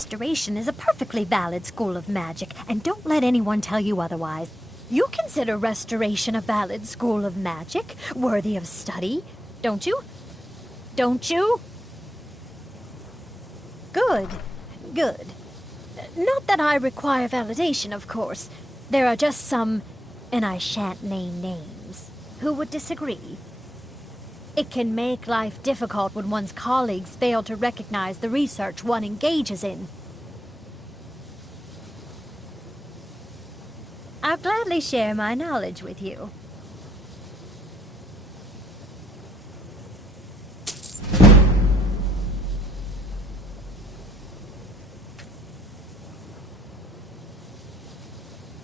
Restoration is a perfectly valid school of magic, and don't let anyone tell you otherwise. You consider Restoration a valid school of magic, worthy of study, don't you? Don't you? Good. Good. Not that I require validation, of course. There are just some, and I shan't name names, who would disagree. It can make life difficult when one's colleagues fail to recognize the research one engages in. I'll gladly share my knowledge with you.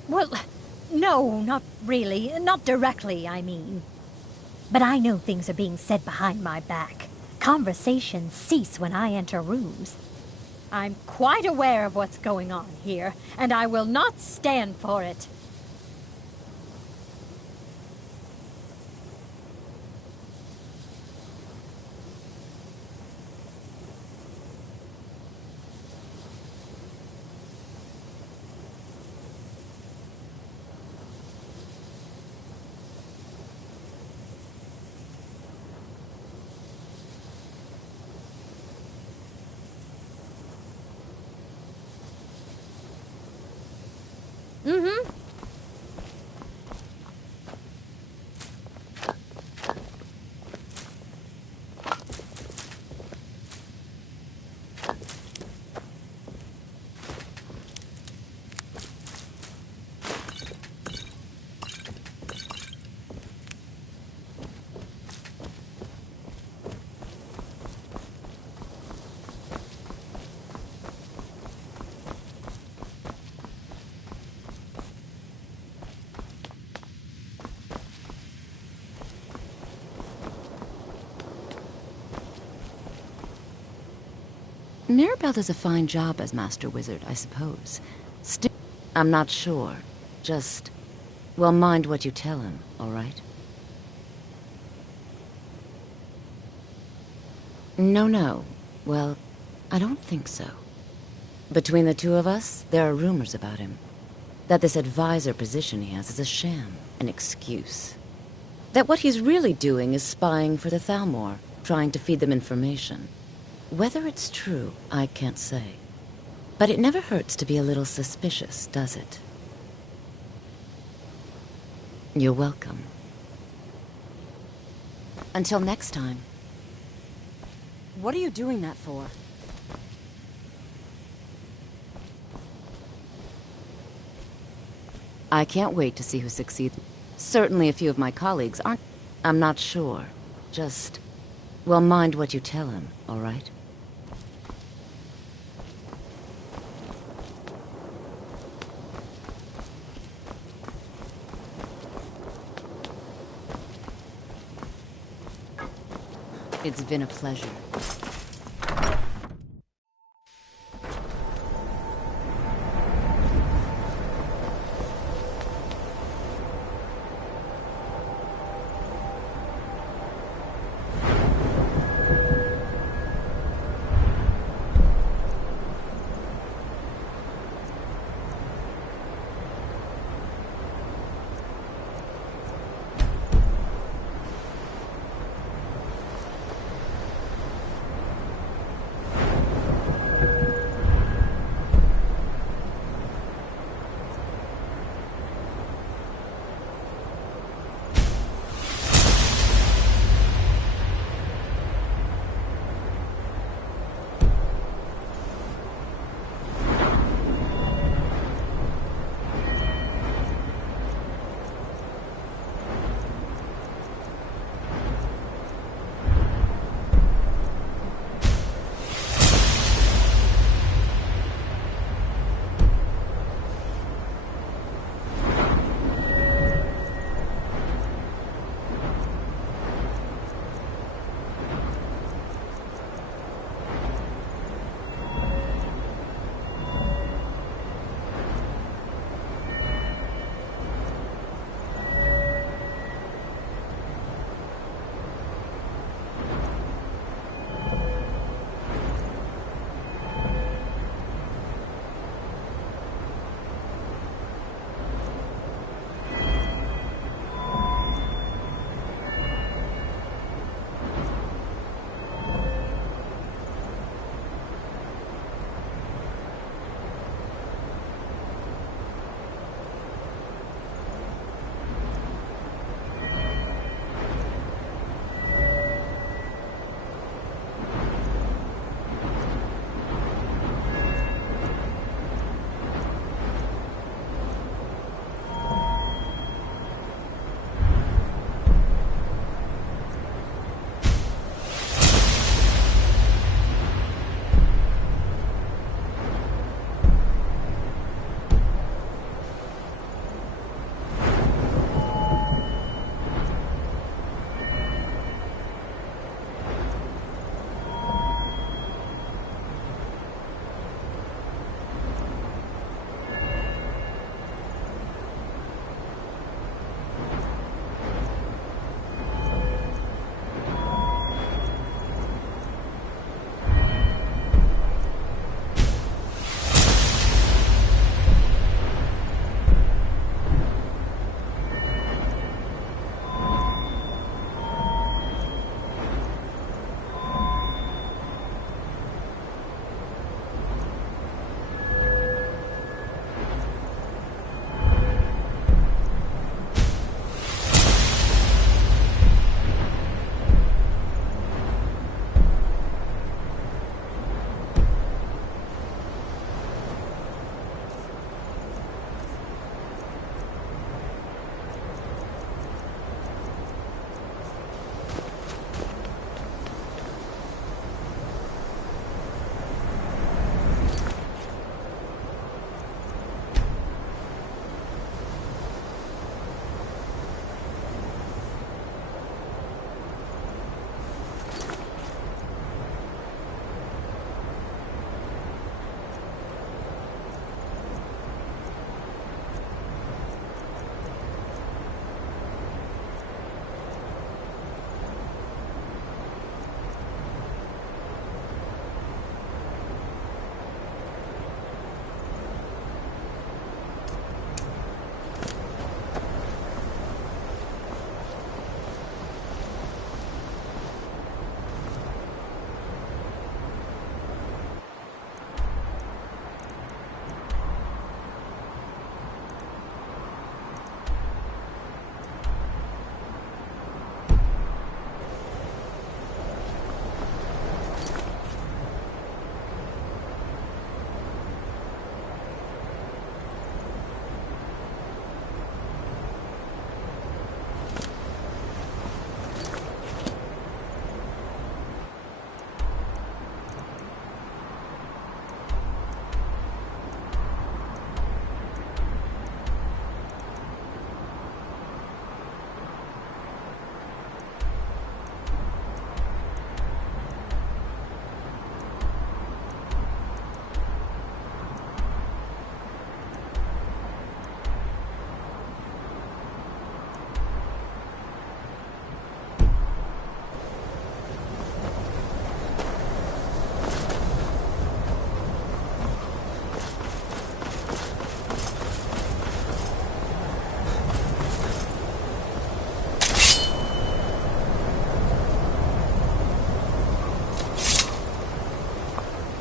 Well, no, not really. Not directly, I mean. But I know things are being said behind my back. Conversations cease when I enter rooms. I'm quite aware of what's going on here, and I will not stand for it. Mm-hmm. Mirabelle does a fine job as Master Wizard, I suppose. I'm not sure. Just, well, mind what you tell him, all right? No. Well, I don't think so. Between the two of us, there are rumors about him. That this advisor position he has is a sham, an excuse. That what he's really doing is spying for the Thalmor, trying to feed them information. Whether it's true, I can't say. But it never hurts to be a little suspicious, does it? You're welcome. Until next time. What are you doing that for? I can't wait to see who succeeds. Certainly a few of my colleagues aren't. I'm not sure. Just, well, mind what you tell him, all right? It's been a pleasure.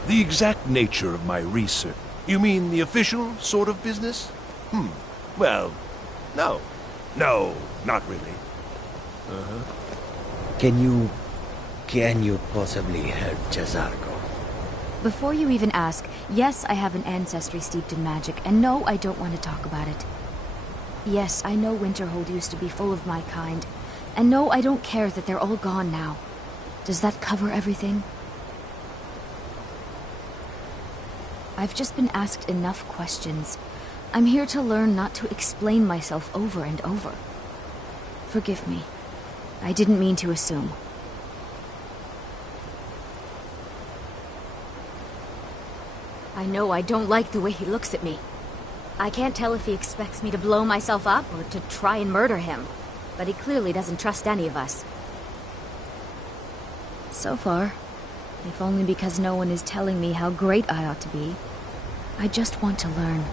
The exact nature of my research. You mean the official sort of business? Well, no. No, not really. Can you possibly help Jazargo? Before you even ask, yes, I have an ancestry steeped in magic, and no, I don't want to talk about it. Yes, I know Winterhold used to be full of my kind, and no, I don't care that they're all gone now. Does that cover everything? I've just been asked enough questions. I'm here to learn, not to explain myself over and over. Forgive me. I didn't mean to assume. I know I don't like the way he looks at me. I can't tell if he expects me to blow myself up or to try and murder him, but he clearly doesn't trust any of us. So far, if only because no one is telling me how great I ought to be. I just want to learn.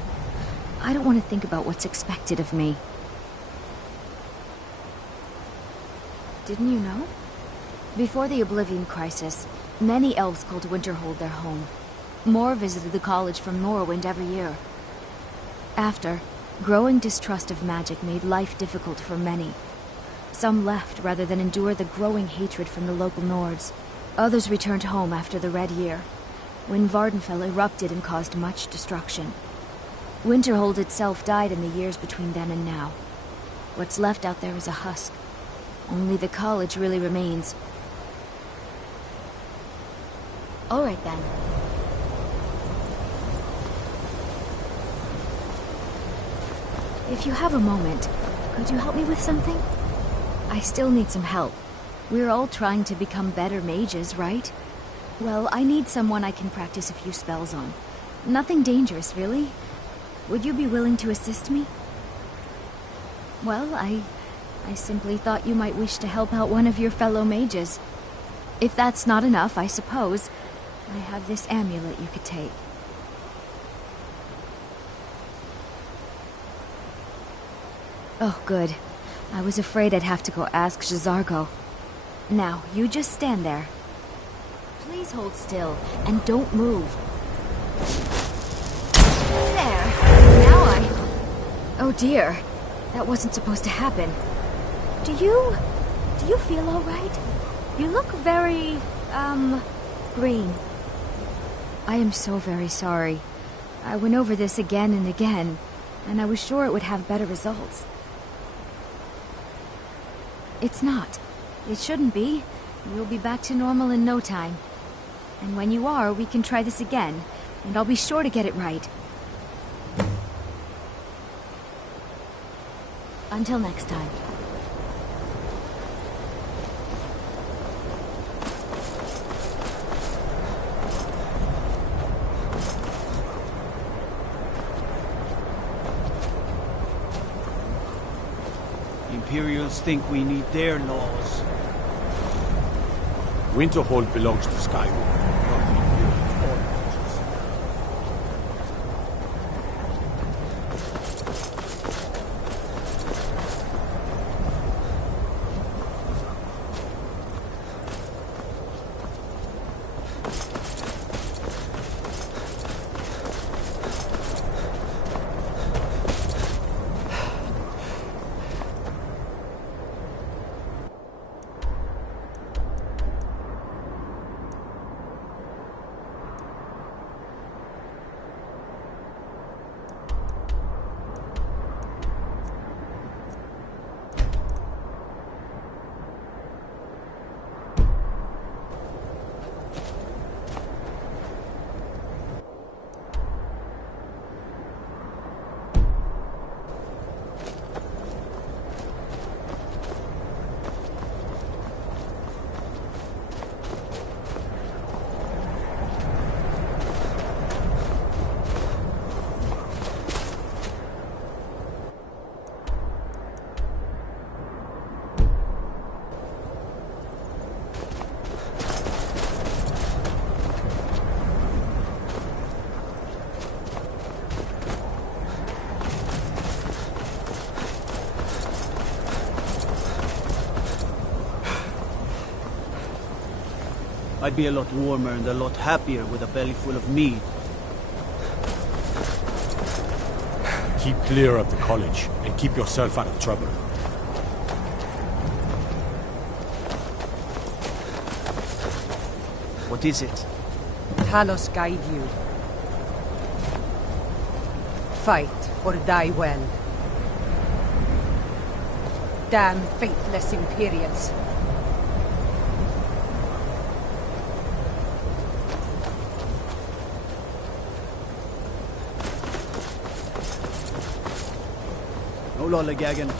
I don't want to think about what's expected of me. Didn't you know? Before the Oblivion Crisis, many elves called Winterhold their home. More visited the college from Morrowind every year. After, growing distrust of magic made life difficult for many. Some left rather than endure the growing hatred from the local Nords. Others returned home after the Red Year, when Vardenfell erupted and caused much destruction. Winterhold itself died in the years between then and now. What's left out there is a husk. Only the college really remains. All right then. If you have a moment, could you help me with something? I still need some help. We're all trying to become better mages, right? Well, I need someone I can practice a few spells on. Nothing dangerous, really. Would you be willing to assist me? Well, I simply thought you might wish to help out one of your fellow mages. If that's not enough, I suppose, I have this amulet you could take. Oh, good. I was afraid I'd have to go ask Jazargo. Now, you just stand there. Please hold still, and don't move. There. Now Oh dear. That wasn't supposed to happen. Do you feel all right? You look very, green. I am so very sorry. I went over this again and again, and I was sure it would have better results. It's not. It shouldn't be. You'll be back to normal in no time. And when you are, we can try this again, and I'll be sure to get it right. Until next time. Imperials think we need their laws. Winterhold belongs to Skyrim, not the Imperial or Marches. I'd be a lot warmer and a lot happier with a belly full of mead. Keep clear of the college, and keep yourself out of trouble. What is it? Talos guide you. Fight or die well. Damn faithless Imperials. No lollygagging.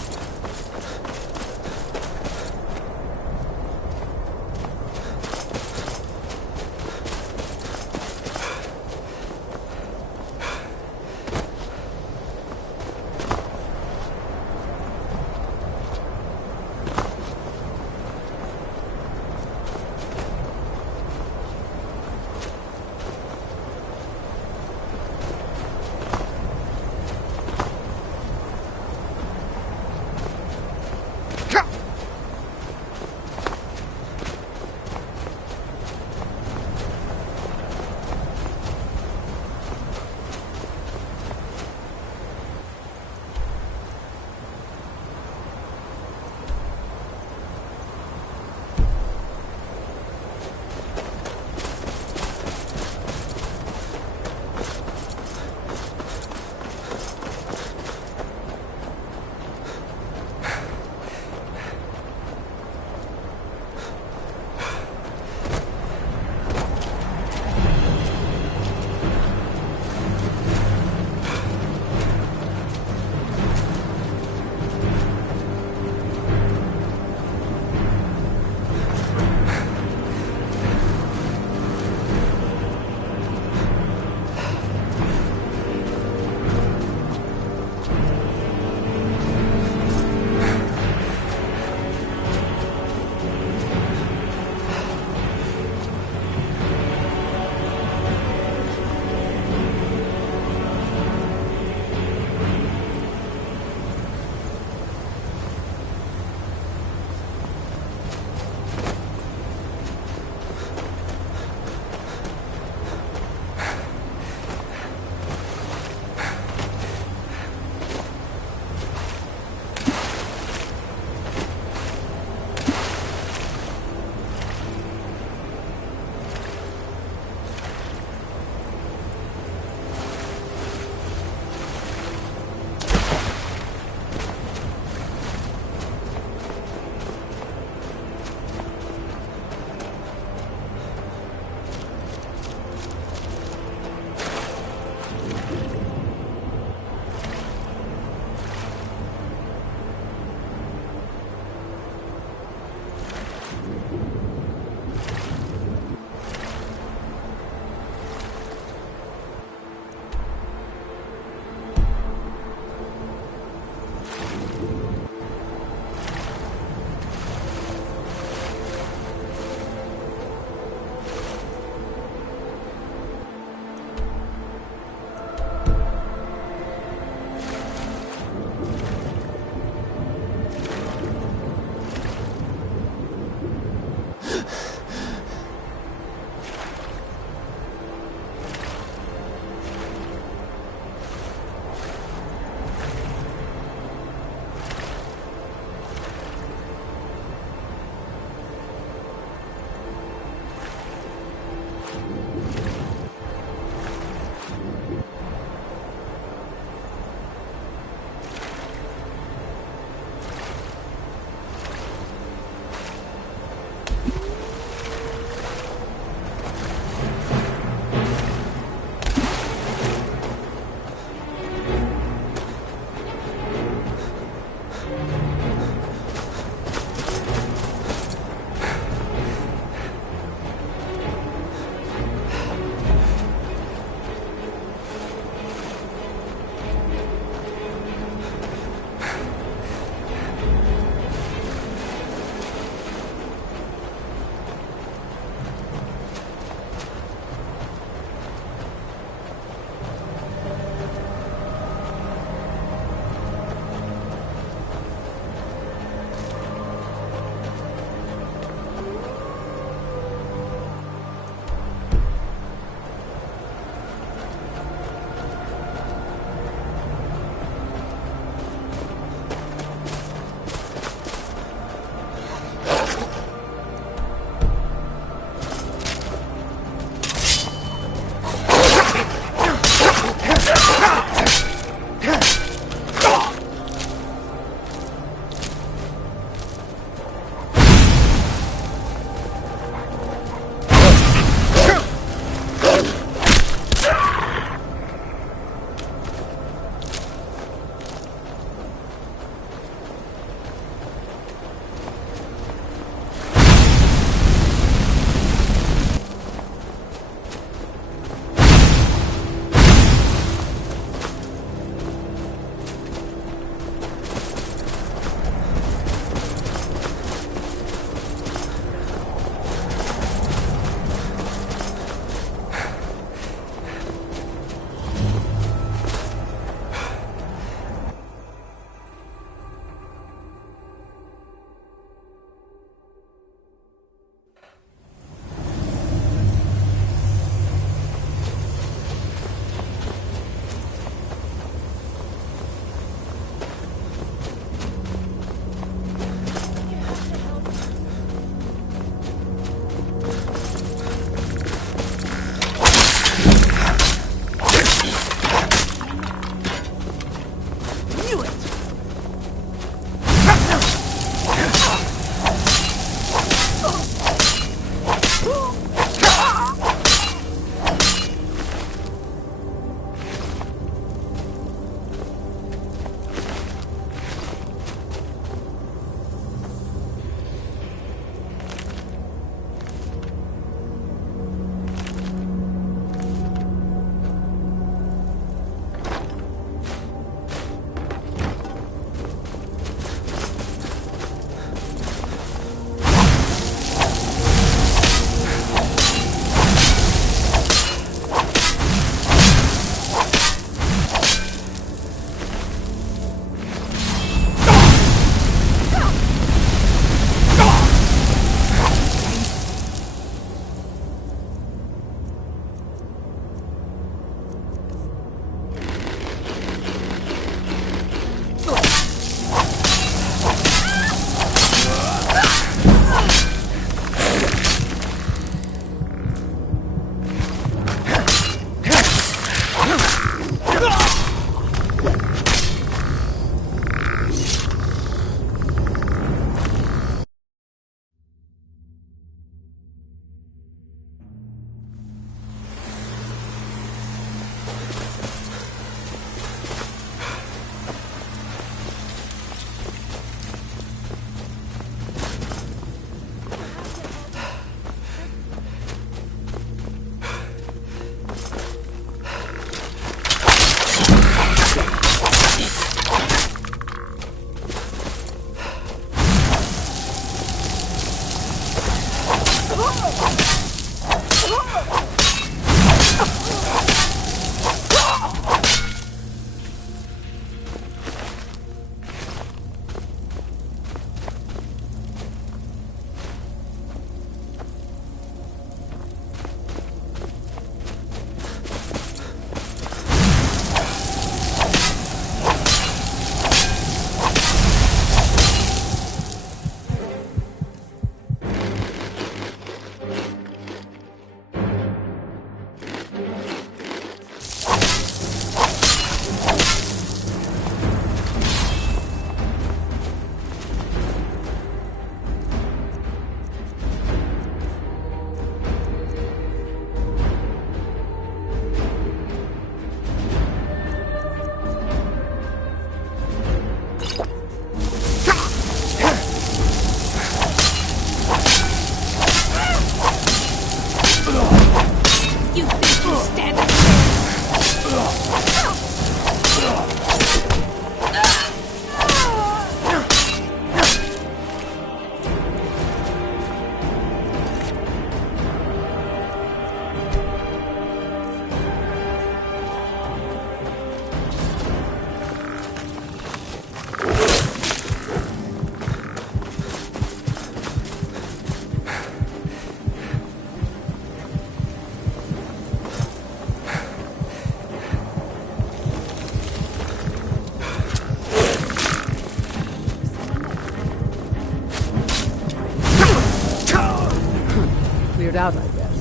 Cleared out, I guess.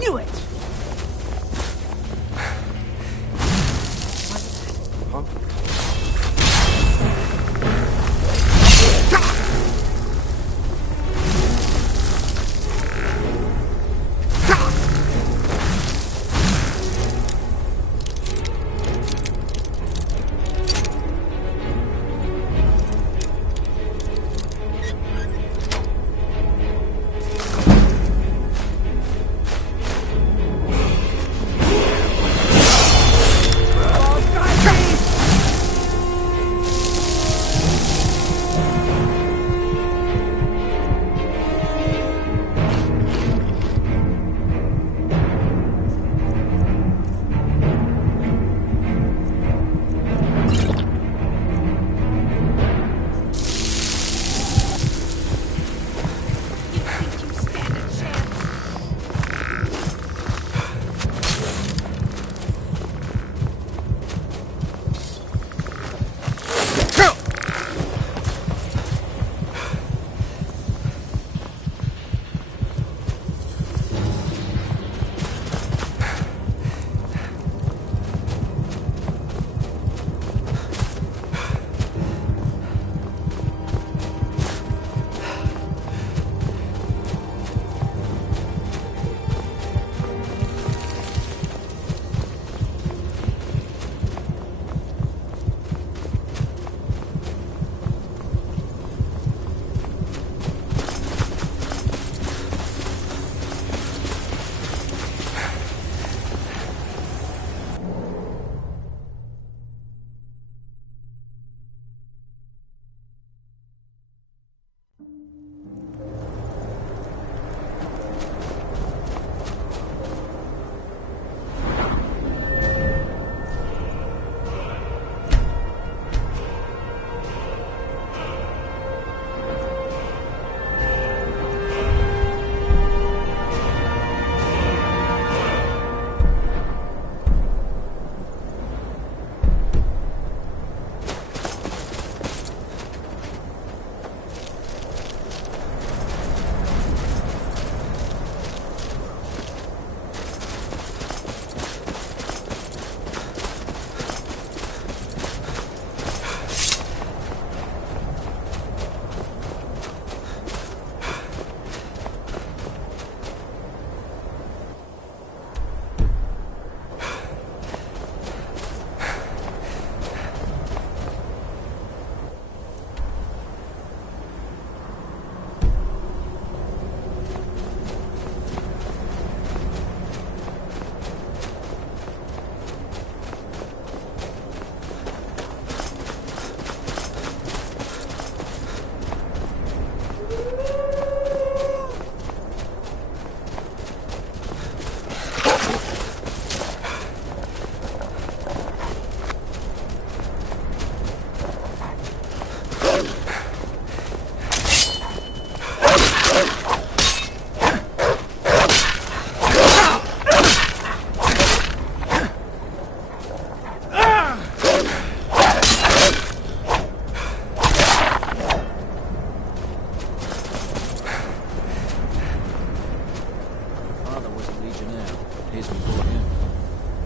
Knew it!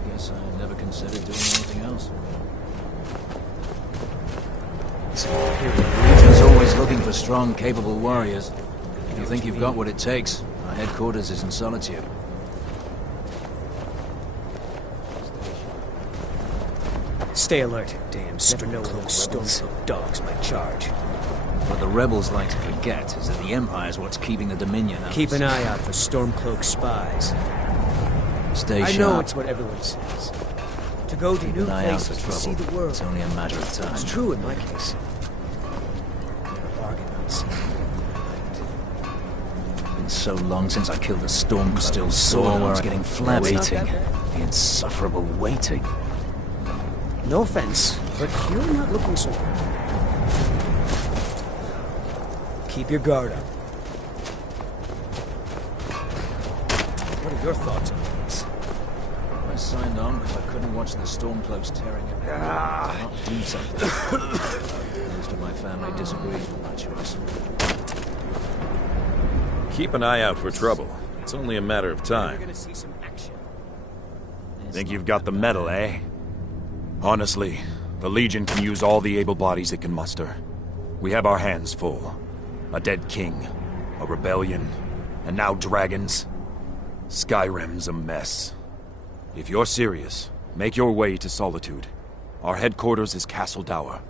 Guess I never considered doing anything else. The Legion's always looking for strong, capable warriors. If you think you've got what it takes, our headquarters is in Solitude. Stay alert. Damn Stormcloak Stormcloak dogs might charge. What the rebels like to forget is that the Empire's what's keeping the Dominion out. Keep an eye out for Stormcloak spies. Stay I sharp. know it's what everyone says. To go to new Keep an eye out for places, to see trouble. the world. It's only a matter of time. It's true in my case. Never bargain unseen. Been so long since I killed a storm, still sore where I'm getting flabby. Waiting. The insufferable waiting. No offense, but you're not looking so good. Keep your guard up. What are your thoughts on this? I signed on because I couldn't watch the Stormcloaks tearing at me. Not do something. Most of my family disagrees with my choice. Keep an eye out for trouble. It's only a matter of time. We're gonna see some action. Think you've got the metal, eh? Honestly, the Legion can use all the able bodies it can muster. We have our hands full. A dead king, a rebellion, and now dragons. Skyrim's a mess. If you're serious, make your way to Solitude. Our headquarters is Castle Dower.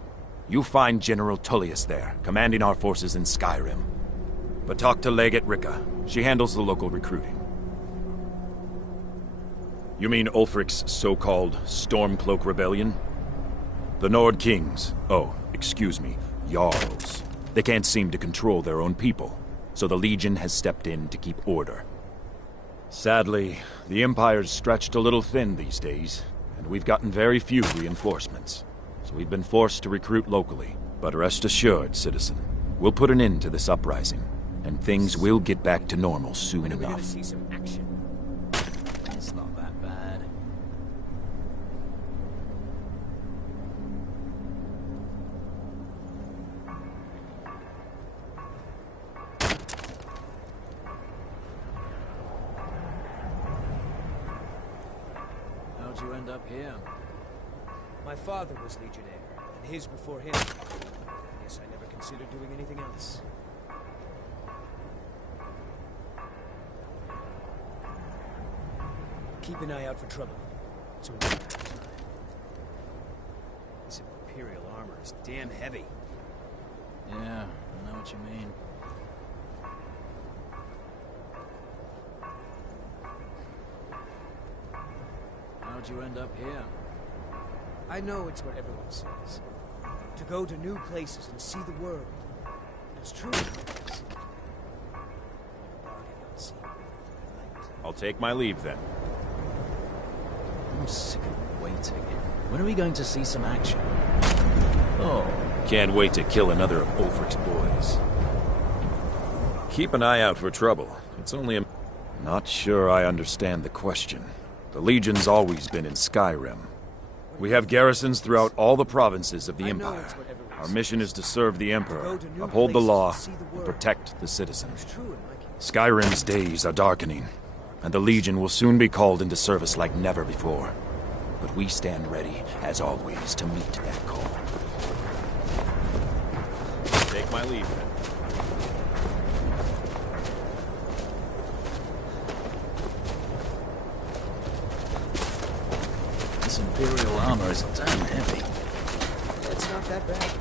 You find General Tullius there, commanding our forces in Skyrim. But talk to Legate Ricka. She handles the local recruiting. You mean Ulfric's so-called Stormcloak Rebellion? The Nord Kings, excuse me, Jarls. They can't seem to control their own people, so the Legion has stepped in to keep order. Sadly, the Empire's stretched a little thin these days, and we've gotten very few reinforcements. So we've been forced to recruit locally. But rest assured, citizen, we'll put an end to this uprising, and things will get back to normal soon When are we gonna enough. see some action? It's not that bad. How'd you end up here? My father was Legionnaire, and his before him. Guess I never considered doing anything else. Keep an eye out for trouble. It's a matter of time. This Imperial armor is damn heavy. Yeah, I know what you mean. How'd you end up here? I know it's what everyone says. To go to new places and see the world. It's true. I'll take my leave then. I'm sick of waiting. When are we going to see some action? Oh, Can't wait to kill another of Ulfric's boys. Keep an eye out for trouble. It's only a... Not sure I understand the question. The Legion's always been in Skyrim. We have garrisons throughout all the provinces of the Empire. Our mission is to serve the Emperor, uphold the law, and protect the citizens. Skyrim's days are darkening, and the Legion will soon be called into service like never before. But we stand ready, as always, to meet that call. Take my leave, then. this Imperial armor is damn heavy. It's not that bad.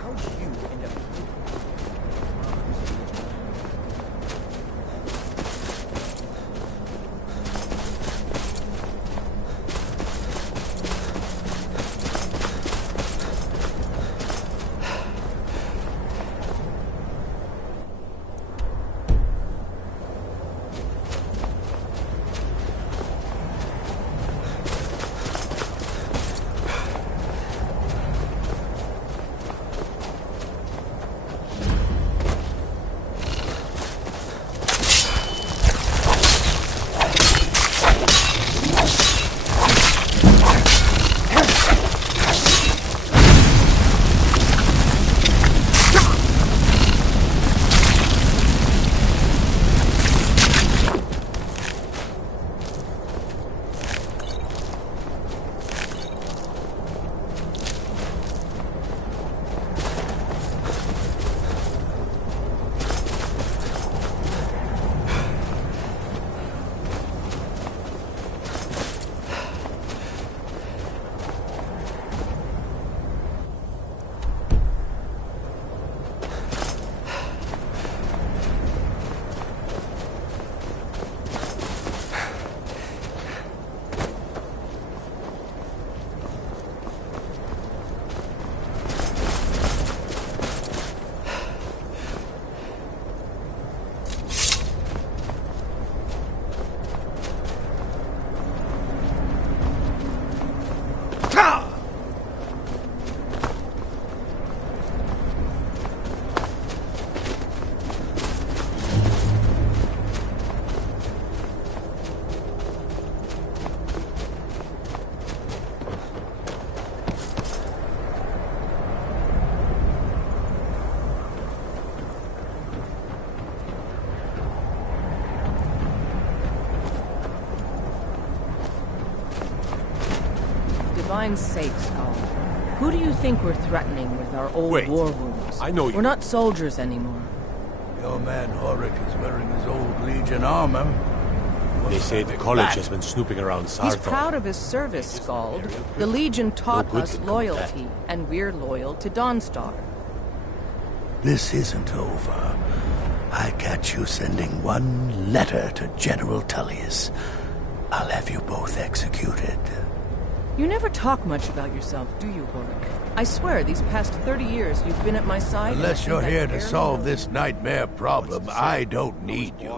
How'd you end up here? divine's sake, Skull, who do you think we're threatening with our old war wounds? I know you. We're not soldiers anymore. Your man Horik is wearing his old Legion armor. They say the college has been snooping around Sarthor. He's proud of his service, Scald. The Legion taught us loyalty, and we're loyal to Dawnstar. This isn't over. I catch you sending one letter to General Tullius. I'll have you both executed. You never talk much about yourself, do you, Horik? I swear, these past 30 years you've been at my side. Unless you're here to solve this nightmare problem, I don't need you.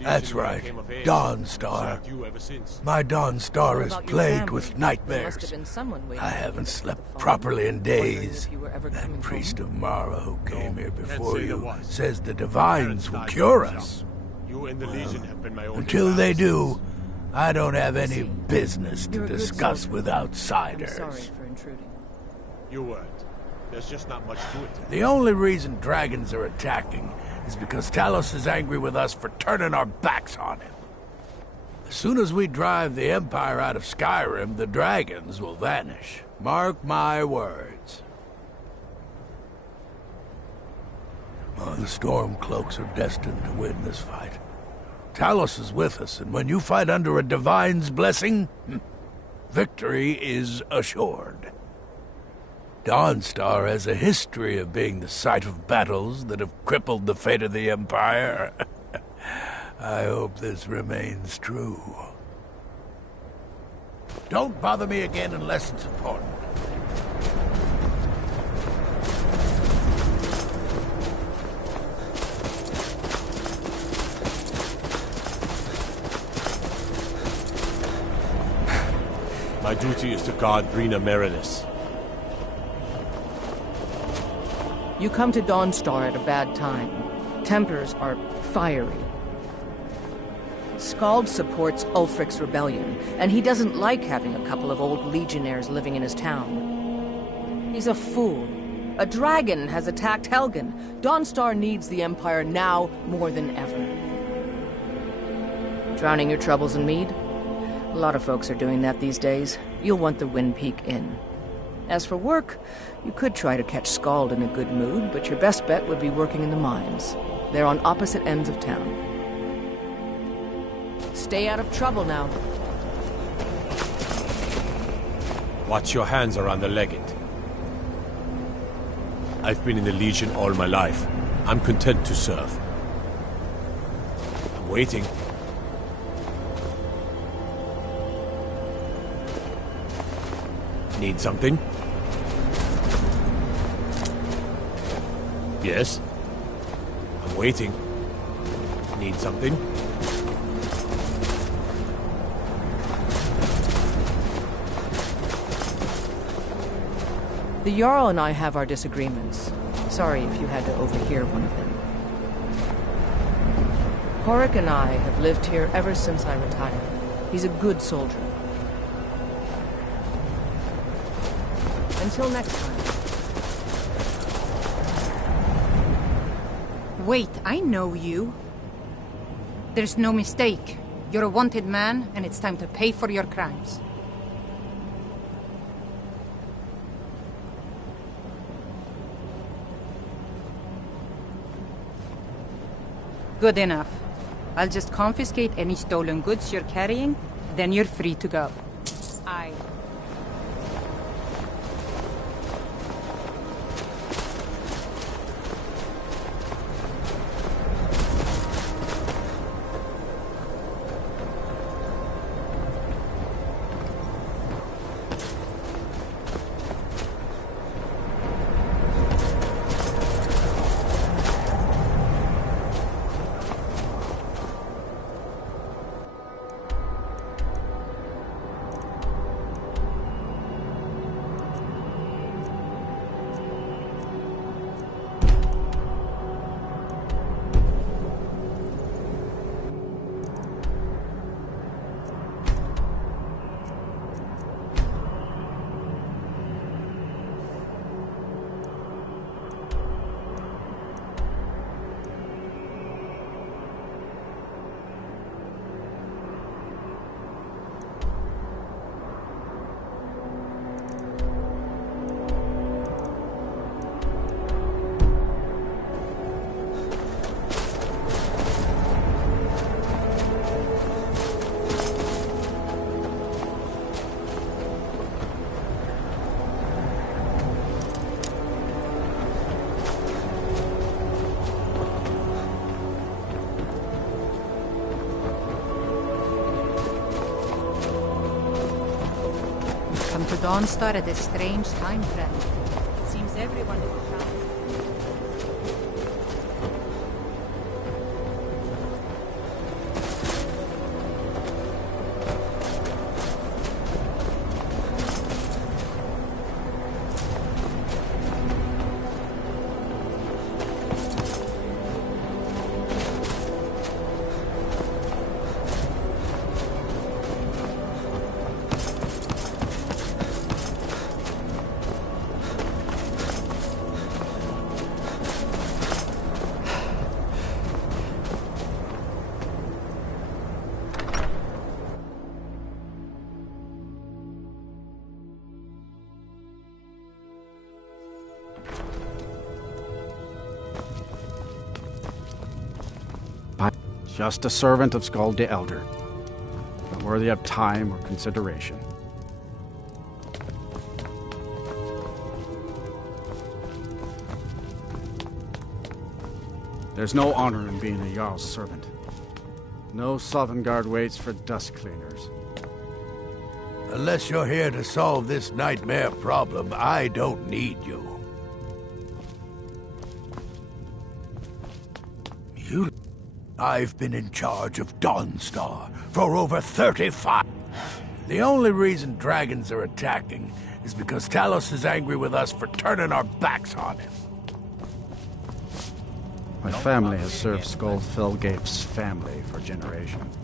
That's right, Dawnstar. My Dawnstar is plagued with nightmares. I haven't slept properly in days. That priest of Mara who came here before you says the divines will cure us. Until they do, I don't have any business to discuss with outsiders. I'm sorry for intruding. You weren't. There's just not much to it. The only reason dragons are attacking is because Talos is angry with us for turning our backs on him. As soon as we drive the Empire out of Skyrim, the dragons will vanish. Mark my words. Oh, the Stormcloaks are destined to win this fight. Talos is with us, and when you fight under a divine's blessing, victory is assured. Dawnstar has a history of being the site of battles that have crippled the fate of the Empire. I hope this remains true. Don't bother me again unless it's important. My duty is to guard Brina Meredith. You come to Dawnstar at a bad time. Tempers are fiery. Skald supports Ulfric's rebellion, and he doesn't like having a couple of old legionnaires living in his town. He's a fool. A dragon has attacked Helgen. Dawnstar needs the Empire now more than ever. Drowning your troubles in mead? A lot of folks are doing that these days. You'll want the Wind Peak Inn. As for work, you could try to catch Skald in a good mood, but your best bet would be working in the mines. They're on opposite ends of town. Stay out of trouble now. Watch your hands around the legate. I've been in the Legion all my life. I'm content to serve. I'm waiting. Need something? Yes? I'm waiting. Need something? The Jarl and I have our disagreements. Sorry if you had to overhear one of them. Horik and I have lived here ever since I retired. He's a good soldier. Until next time. Wait, I know you. There's no mistake. You're a wanted man, and it's time to pay for your crimes. Good enough. I'll just confiscate any stolen goods you're carrying, then you're free to go. Aye. to Dawnstar at a strange time, friend. Seems everyone is traveling. Just a servant of Skald the Elder. Not worthy of time or consideration. There's no honor in being a Jarl's servant. No Sovngarde waits for dust cleaners. Unless you're here to solve this nightmare problem, I don't need you. I've been in charge of Dawnstar for over 35. The only reason dragons are attacking is because Talos is angry with us for turning our backs on him. My family has served Skald Felgate's family for generations.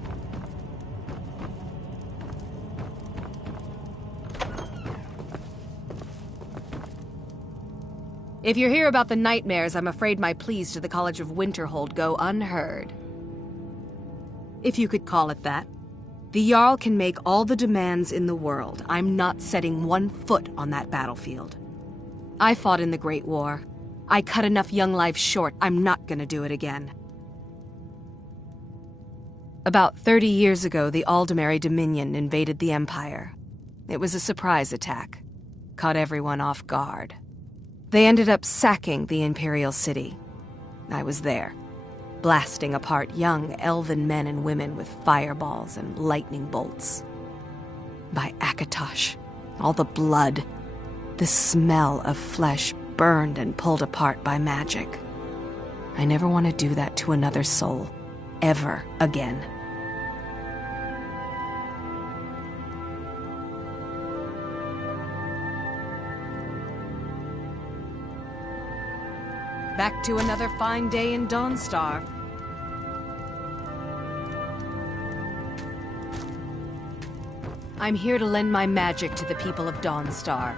If you're here about the nightmares, I'm afraid my pleas to the College of Winterhold go unheard. If you could call it that. The Jarl can make all the demands in the world. I'm not setting one foot on that battlefield. I fought in the Great War. I cut enough young lives short. I'm not gonna do it again. About 30 years ago, the Aldemary Dominion invaded the Empire. It was a surprise attack. Caught everyone off guard. They ended up sacking the Imperial City. I was there, blasting apart young elven men and women with fireballs and lightning bolts. By Akatosh, all the blood, the smell of flesh burned and pulled apart by magic. I never want to do that to another soul, ever again. Back to another fine day in Dawnstar. I'm here to lend my magic to the people of Dawnstar.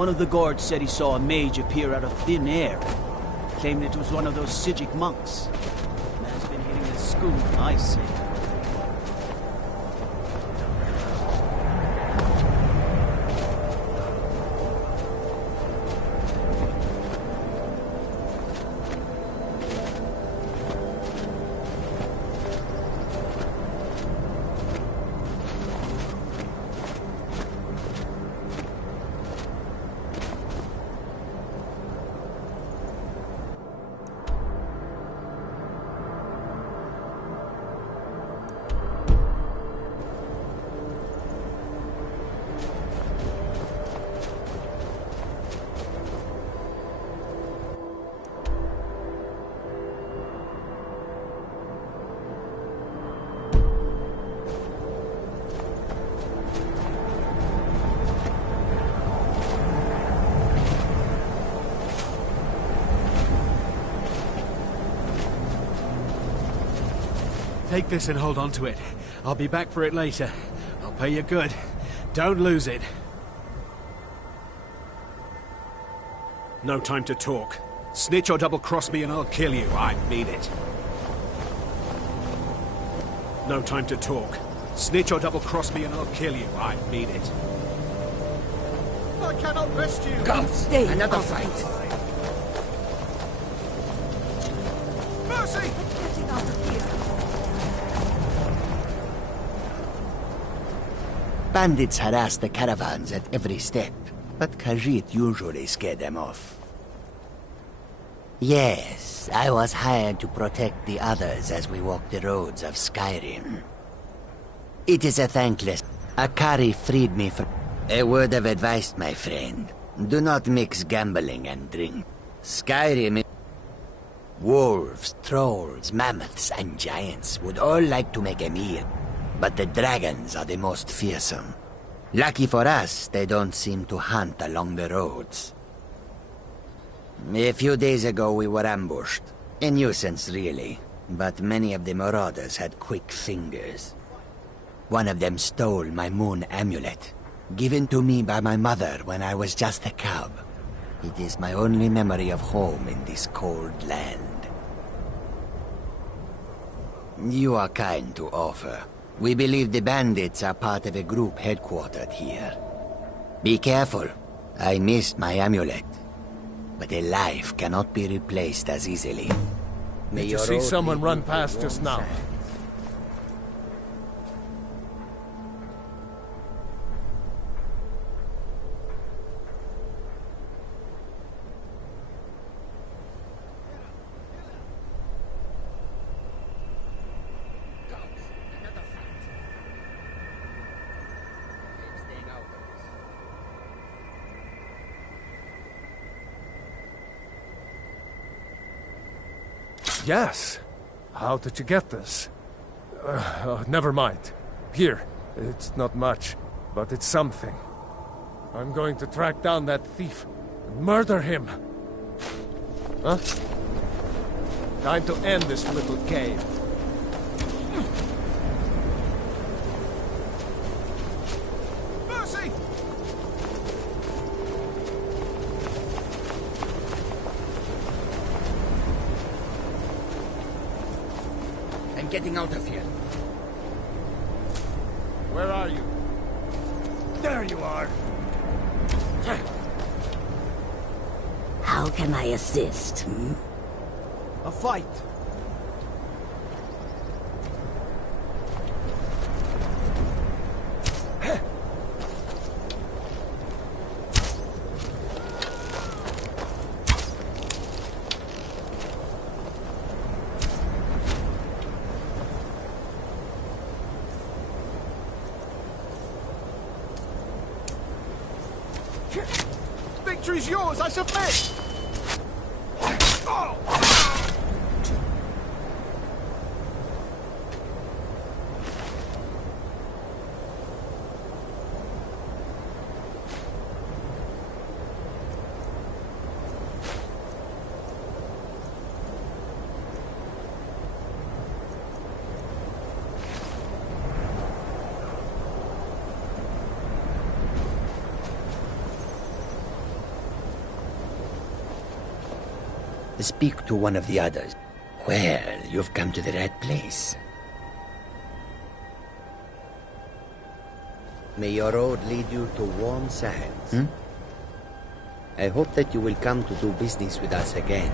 One of the guards said he saw a mage appear out of thin air, claiming it was one of those Sijic monks. Man's been hitting his school, I say. Take this and hold on to it. I'll be back for it later. I'll pay you good. Don't lose it. No time to talk. Snitch or double-cross me and I'll kill you. I mean it. No time to talk. Snitch or double-cross me and I'll kill you. I mean it. I cannot rest you. Come, stay. Another fight. Mercy! Getting out of here. Bandits harass the caravans at every step, but Khajiit usually scared them off. Yes, I was hired to protect the others as we walk the roads of Skyrim. It is a thankless... Akari freed me from... A word of advice, my friend. Do not mix gambling and drink. Skyrim is... Wolves, trolls, mammoths, and giants would all like to make a meal. But the dragons are the most fearsome. Lucky for us, they don't seem to hunt along the roads. A few days ago we were ambushed. A nuisance, really. But many of the marauders had quick fingers. One of them stole my moon amulet, given to me by my mother when I was just a cub. It is my only memory of home in this cold land. You are kind to offer. We believe the bandits are part of a group headquartered here. Be careful. I missed my amulet. But a life cannot be replaced as easily. Did you see someone run past us now? Yes. How did you get this? Never mind. Here. It's not much, but it's something. I'm going to track down that thief and murder him. Huh? Time to end this little game. Mercy! Getting out of here. Where are you? There you are. How can I assist? A fight. Victory's yours, I submit! Speak to one of the others. Well, you've come to the right place. May your road lead you to warm sands. I hope that you will come to do business with us again.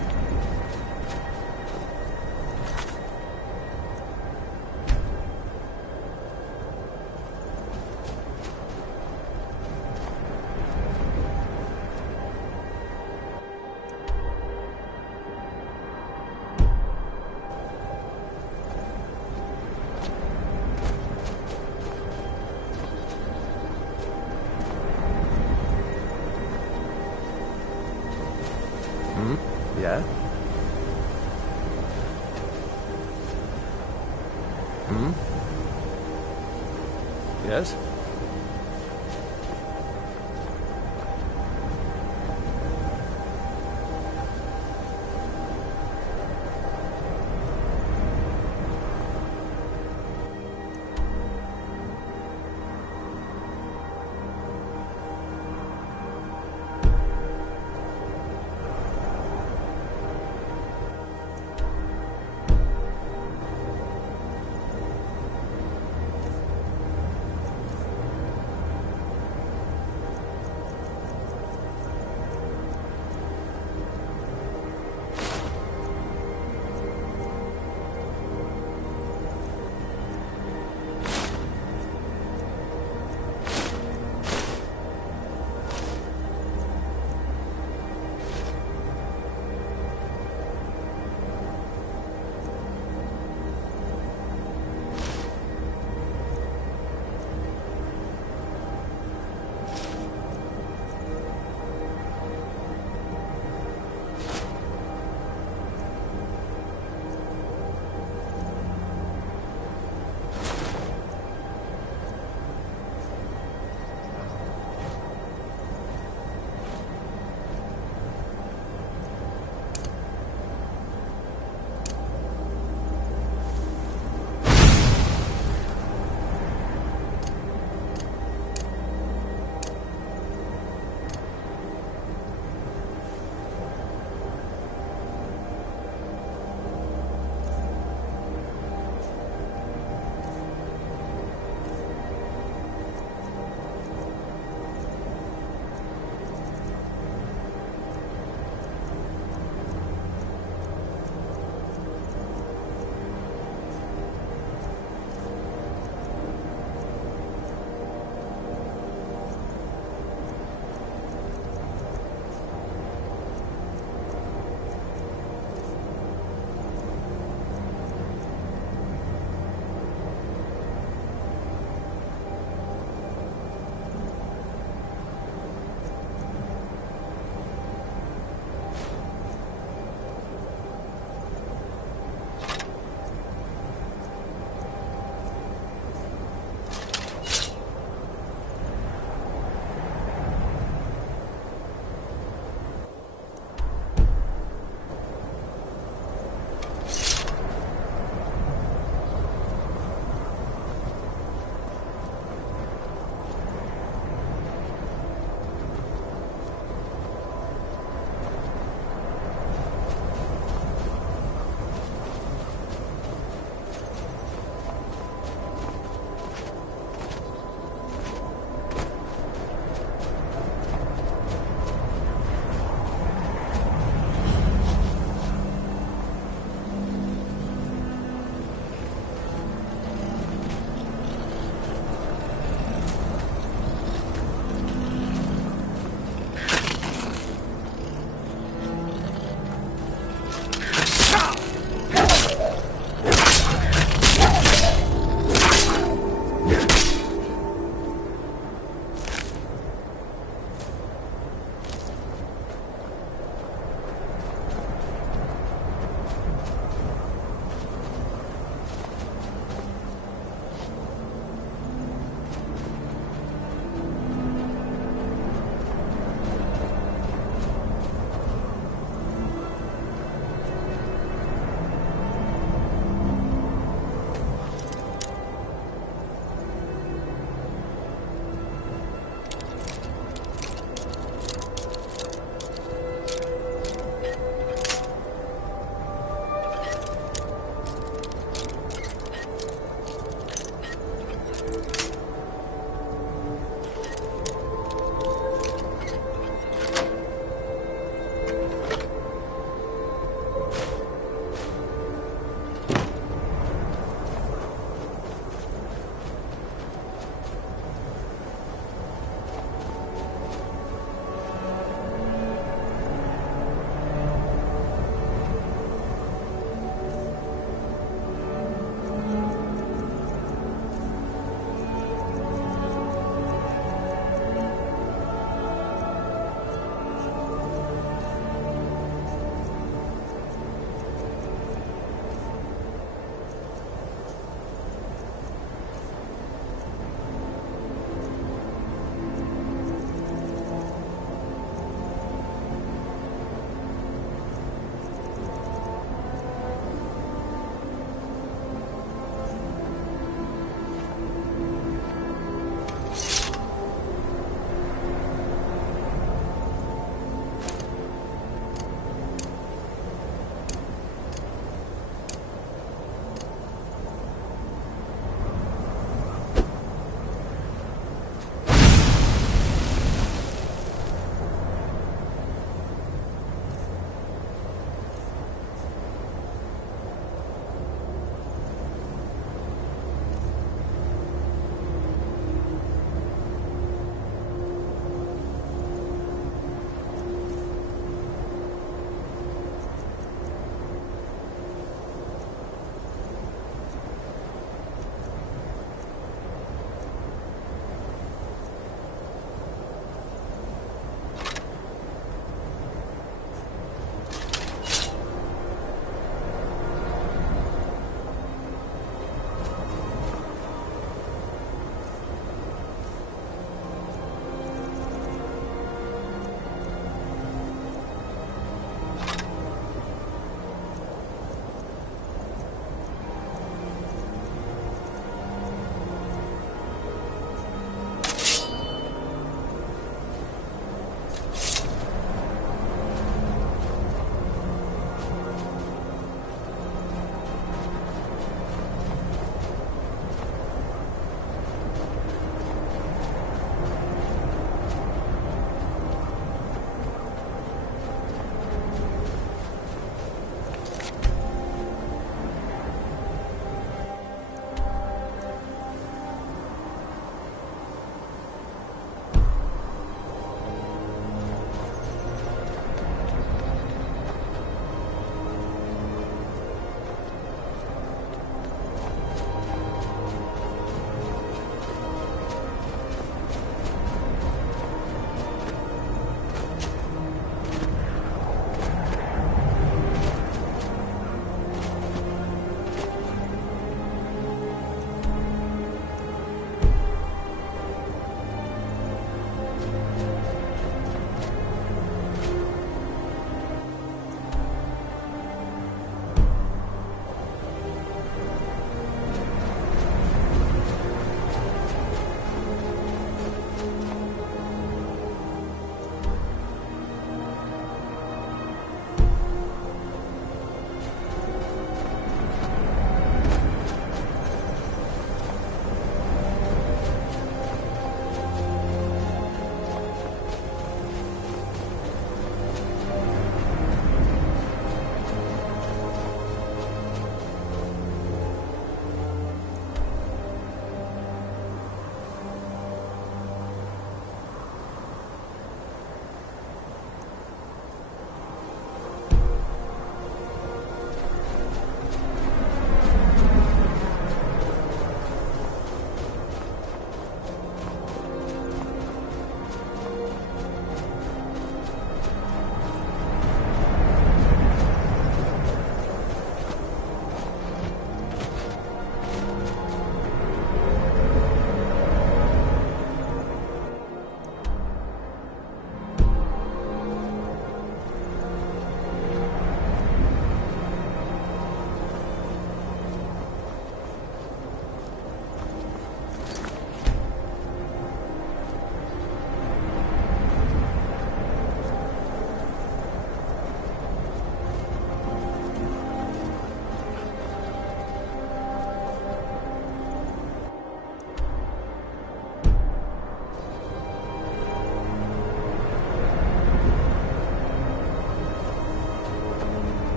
Yeah? Yes?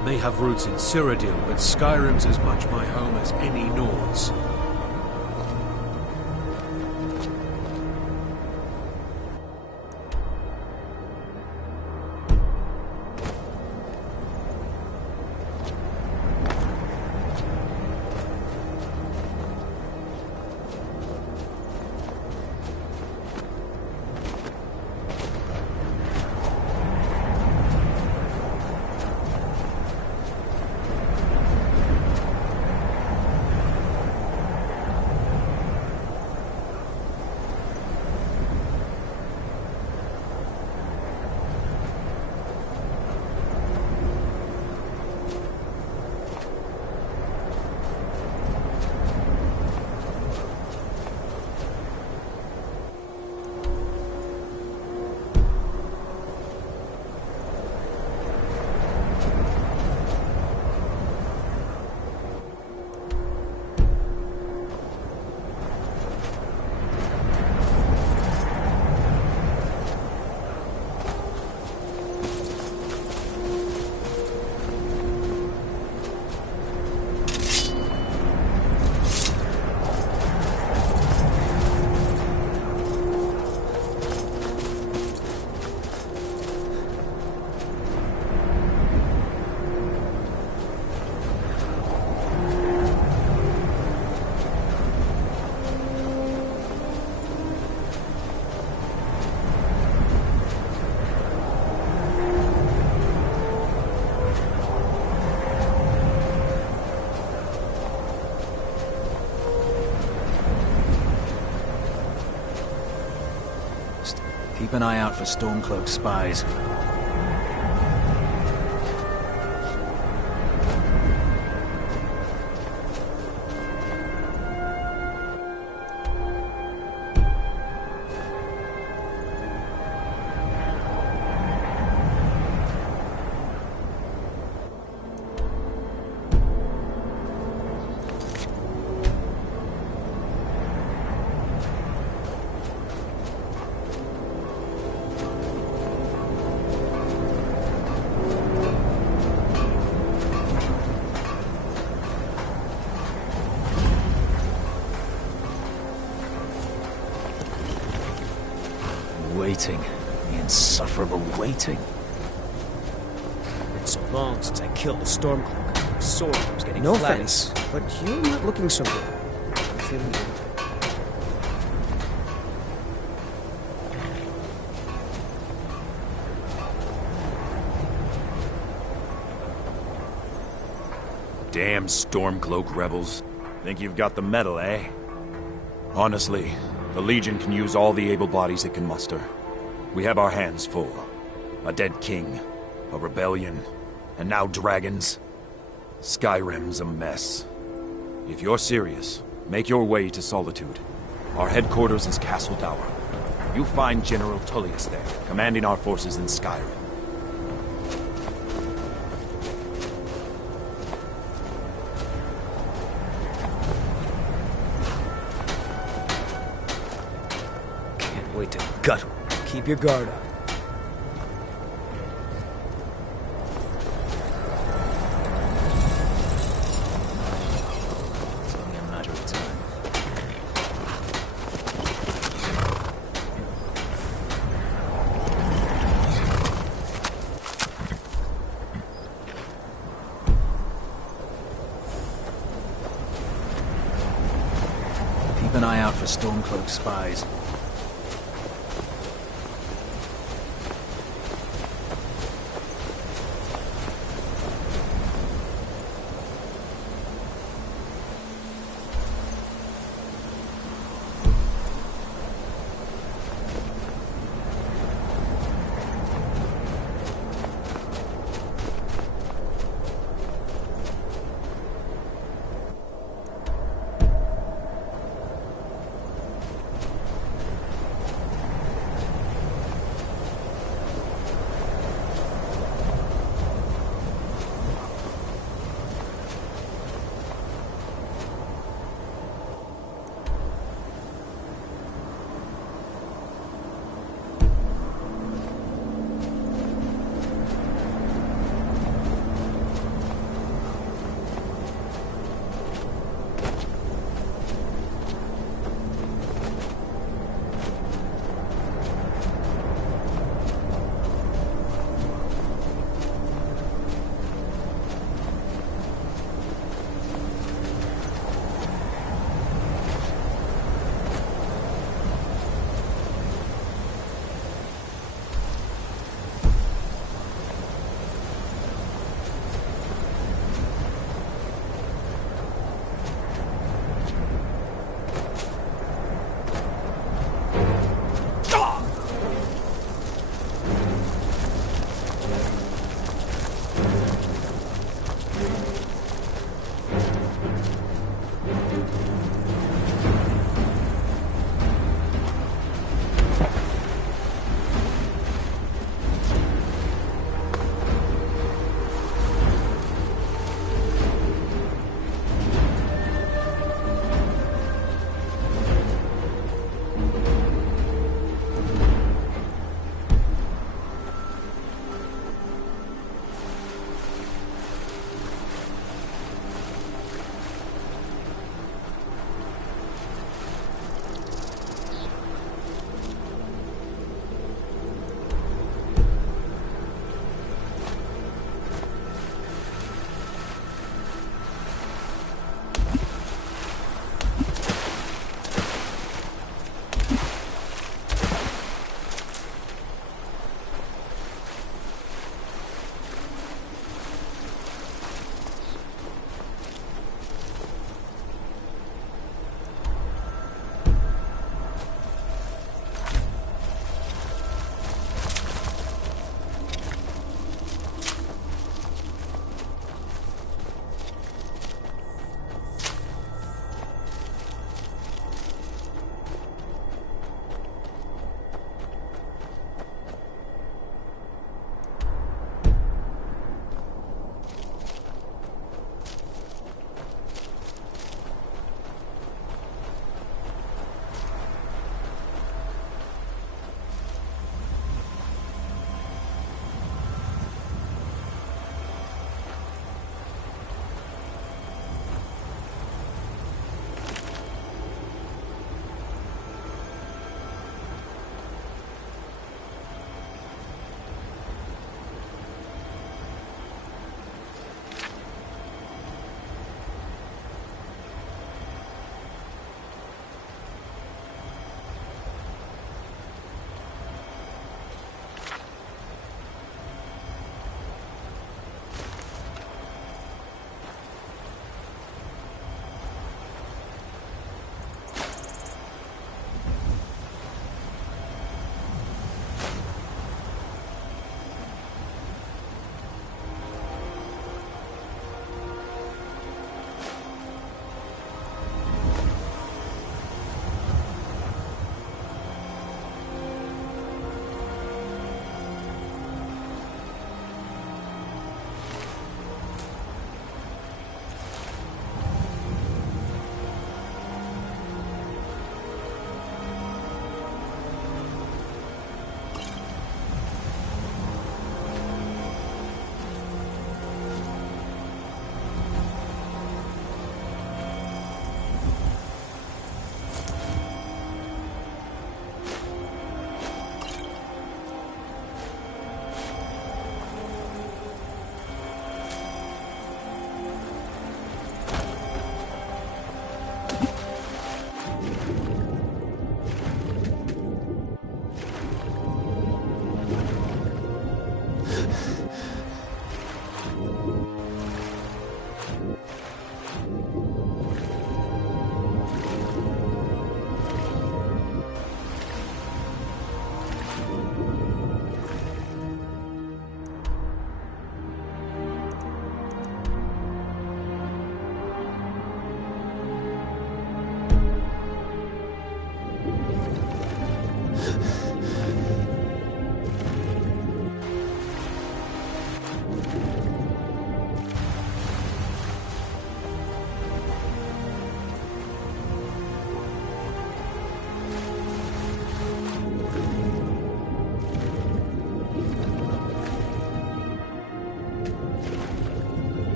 I may have roots in Cyrodiil, but Skyrim's as much my home as any Nord's. Keep an eye out for Stormcloak spies. Waiting. The insufferable waiting. It's been so long since I killed a Stormcloak. My sword was getting No flabby. offense, But you're not looking so good. I'm feeling good. Damn Stormcloak rebels. Think you've got the metal, eh? Honestly, the Legion can use all the able bodies it can muster. We have our hands full. A dead king, a rebellion, and now dragons. Skyrim's a mess. If you're serious, make your way to Solitude. Our headquarters is Castle Dower. You'll find General Tullius there, commanding our forces in Skyrim. Can't wait to gut him. Keep your guard up. It's only a matter of time. Keep an eye out for Stormcloak spies.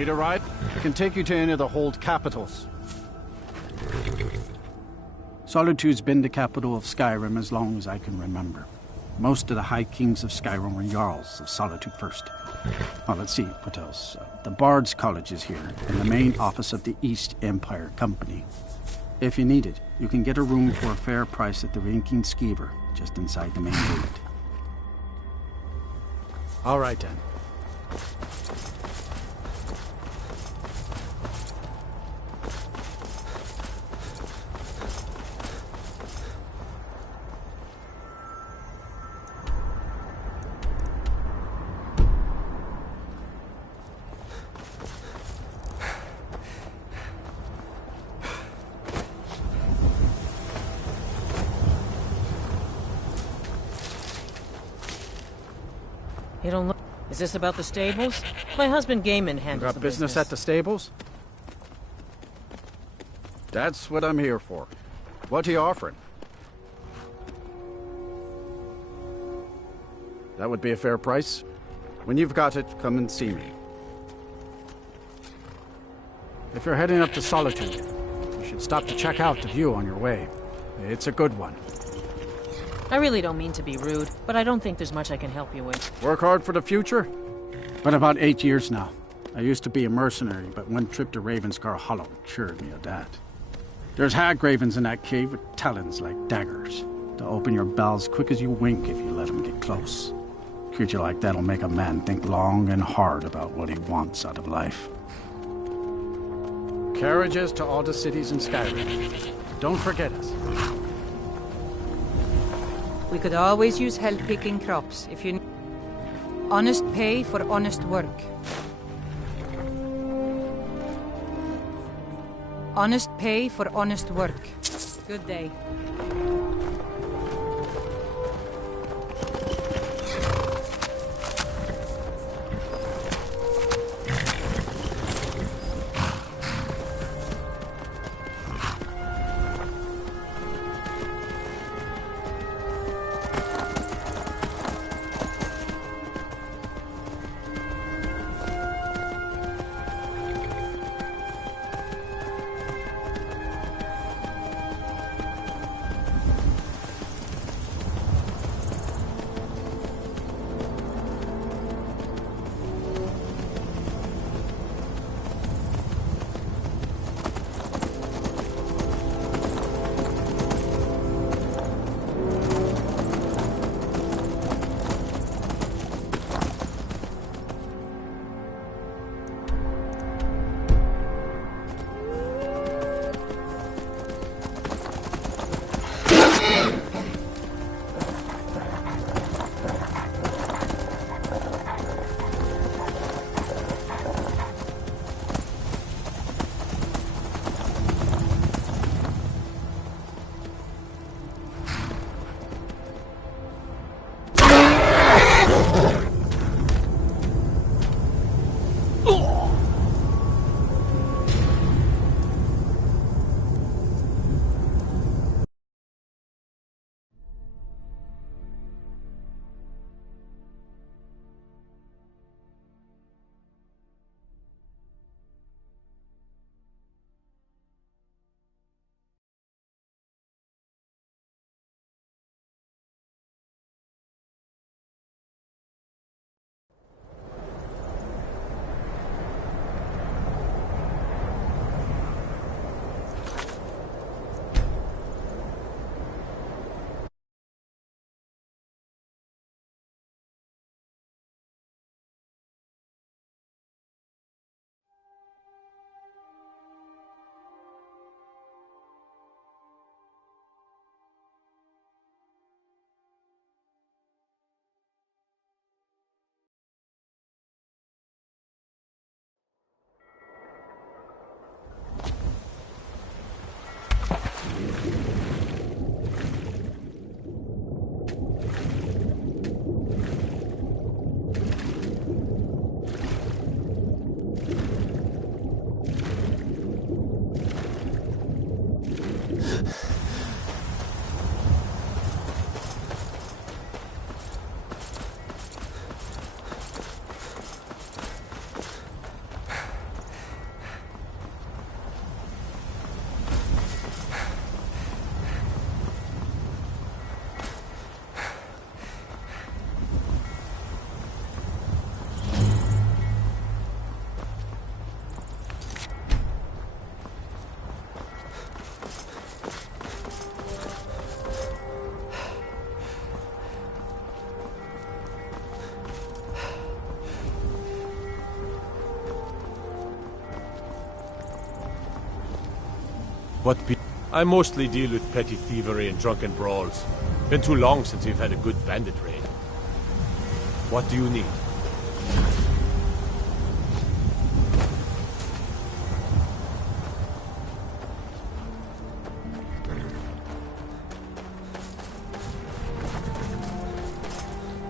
Need a ride? I can take you to any of the hold capitals. Solitude's been the capital of Skyrim as long as I can remember. Most of the High Kings of Skyrim were Jarls of Solitude first. Well, let's see, what else? The Bard's College is here, and the main office of the East Empire Company. If you need it, you can get a room for a fair price at the Rinking Skeever, just inside the main gate. All right, then. You don't look... Is this about the stables? My husband Gaiman handles You got the business at the stables? That's what I'm here for. What are you offering? That would be a fair price. When you've got it, come and see me. If you're heading up to Solitude, you should stop to check out the view on your way. It's a good one. I really don't mean to be rude, but I don't think there's much I can help you with. Work hard for the future? Been about 8 years now. I used to be a mercenary, but one trip to Ravenscar Hollow cured me of that. There's hag ravens in that cave with talons like daggers. They'll open your bowels quick as you wink if you let them get close. A creature like that'll make a man think long and hard about what he wants out of life. Carriages to all the cities in Skyrim. Don't forget us. We could always use help picking crops if you... Honest pay for honest work. Honest pay for honest work. Good day. I mostly deal with petty thievery and drunken brawls. Been too long since we've had a good bandit raid. What do you need?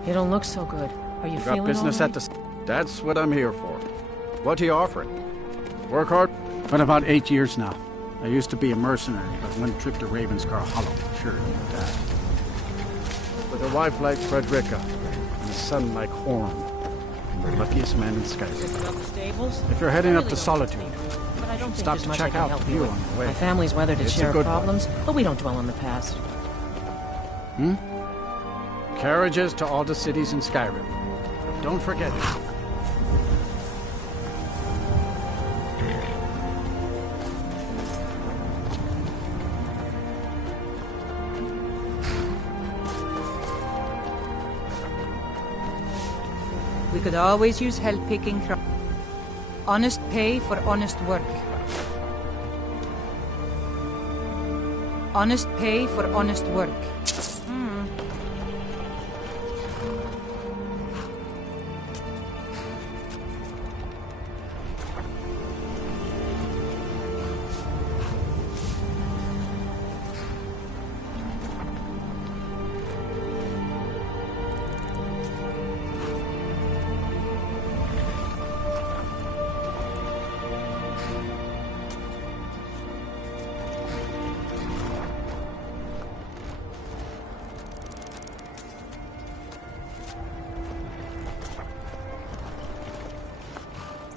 You don't look so good. Are you feeling Got business all at the... That's what I'm here for. What are you offering? Work hard? Been about 8 years now. I used to be a mercenary, but one trip to Ravenscar Hollow. Sure, you died. With a wife like Frederica, and a son like Horn. I'm the luckiest man in Skyrim. Is this about the stables? If you're heading up to Solitude, But I don't think stop there's to much check I can out help the you view with. on the way. My family's weathered its It's a share of good one. problems, but we don't dwell on the past. Carriages to all the cities in Skyrim. Don't forget it. We could always use help picking crops. Honest pay for honest work. Honest pay for honest work.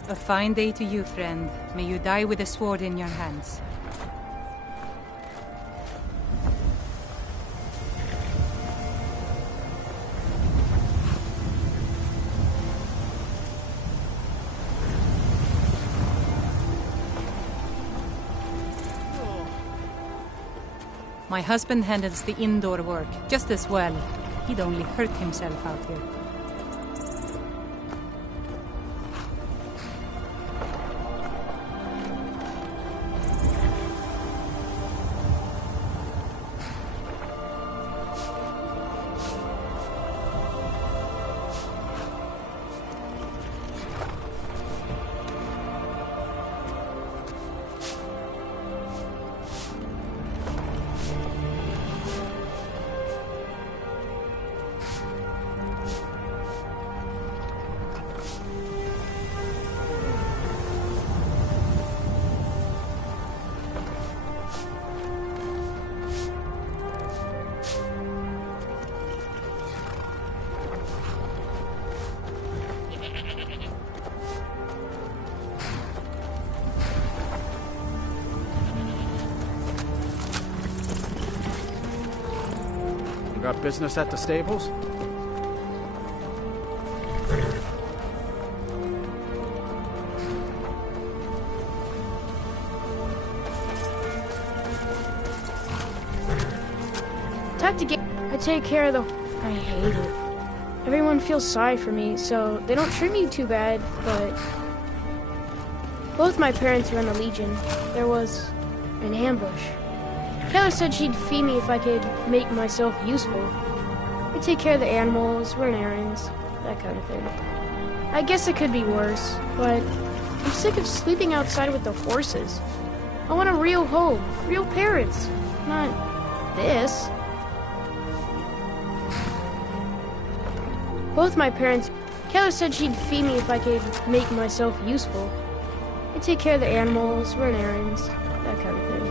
A fine day to you, friend. May you die with a sword in your hands. My husband handles the indoor work just as well. He'd only hurt himself out here. Got business at the stables? Time to get... I take care of the... I hate it. Everyone feels sorry for me, so they don't treat me too bad, but... Both my parents were in the Legion. There was an ambush. Taylor said she'd feed me if I could make myself useful. I take care of the animals, run errands, that kind of thing. I guess it could be worse, but I'm sick of sleeping outside with the horses. I want a real home, real parents, not this. Both my parents... Taylor said she'd feed me if I could make myself useful. I take care of the animals, run errands, that kind of thing.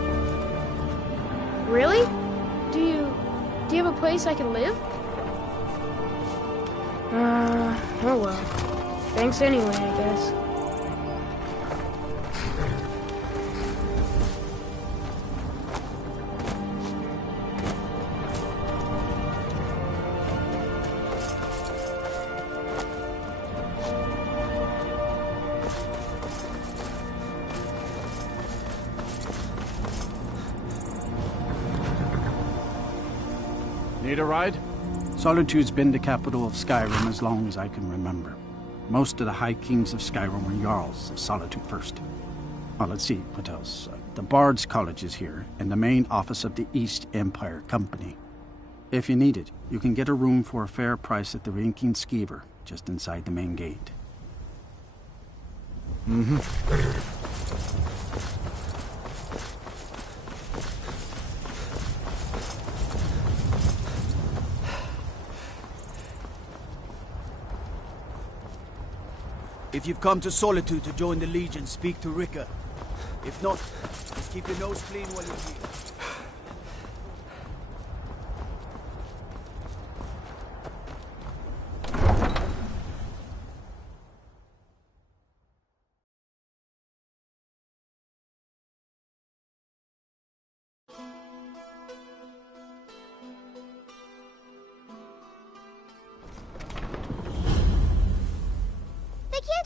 Really? Do you have a place I can live? Oh well. Thanks anyway, I guess. Need a ride? Solitude's been the capital of Skyrim as long as I can remember. Most of the High Kings of Skyrim were Jarls of Solitude first. Well, let's see, what else? The Bard's College is here, and the main office of the East Empire Company. If you need it, you can get a room for a fair price at the Rinking Skeever, just inside the main gate. If you've come to Solitude to join the Legion, speak to Rika. If not, just keep your nose clean while you're here.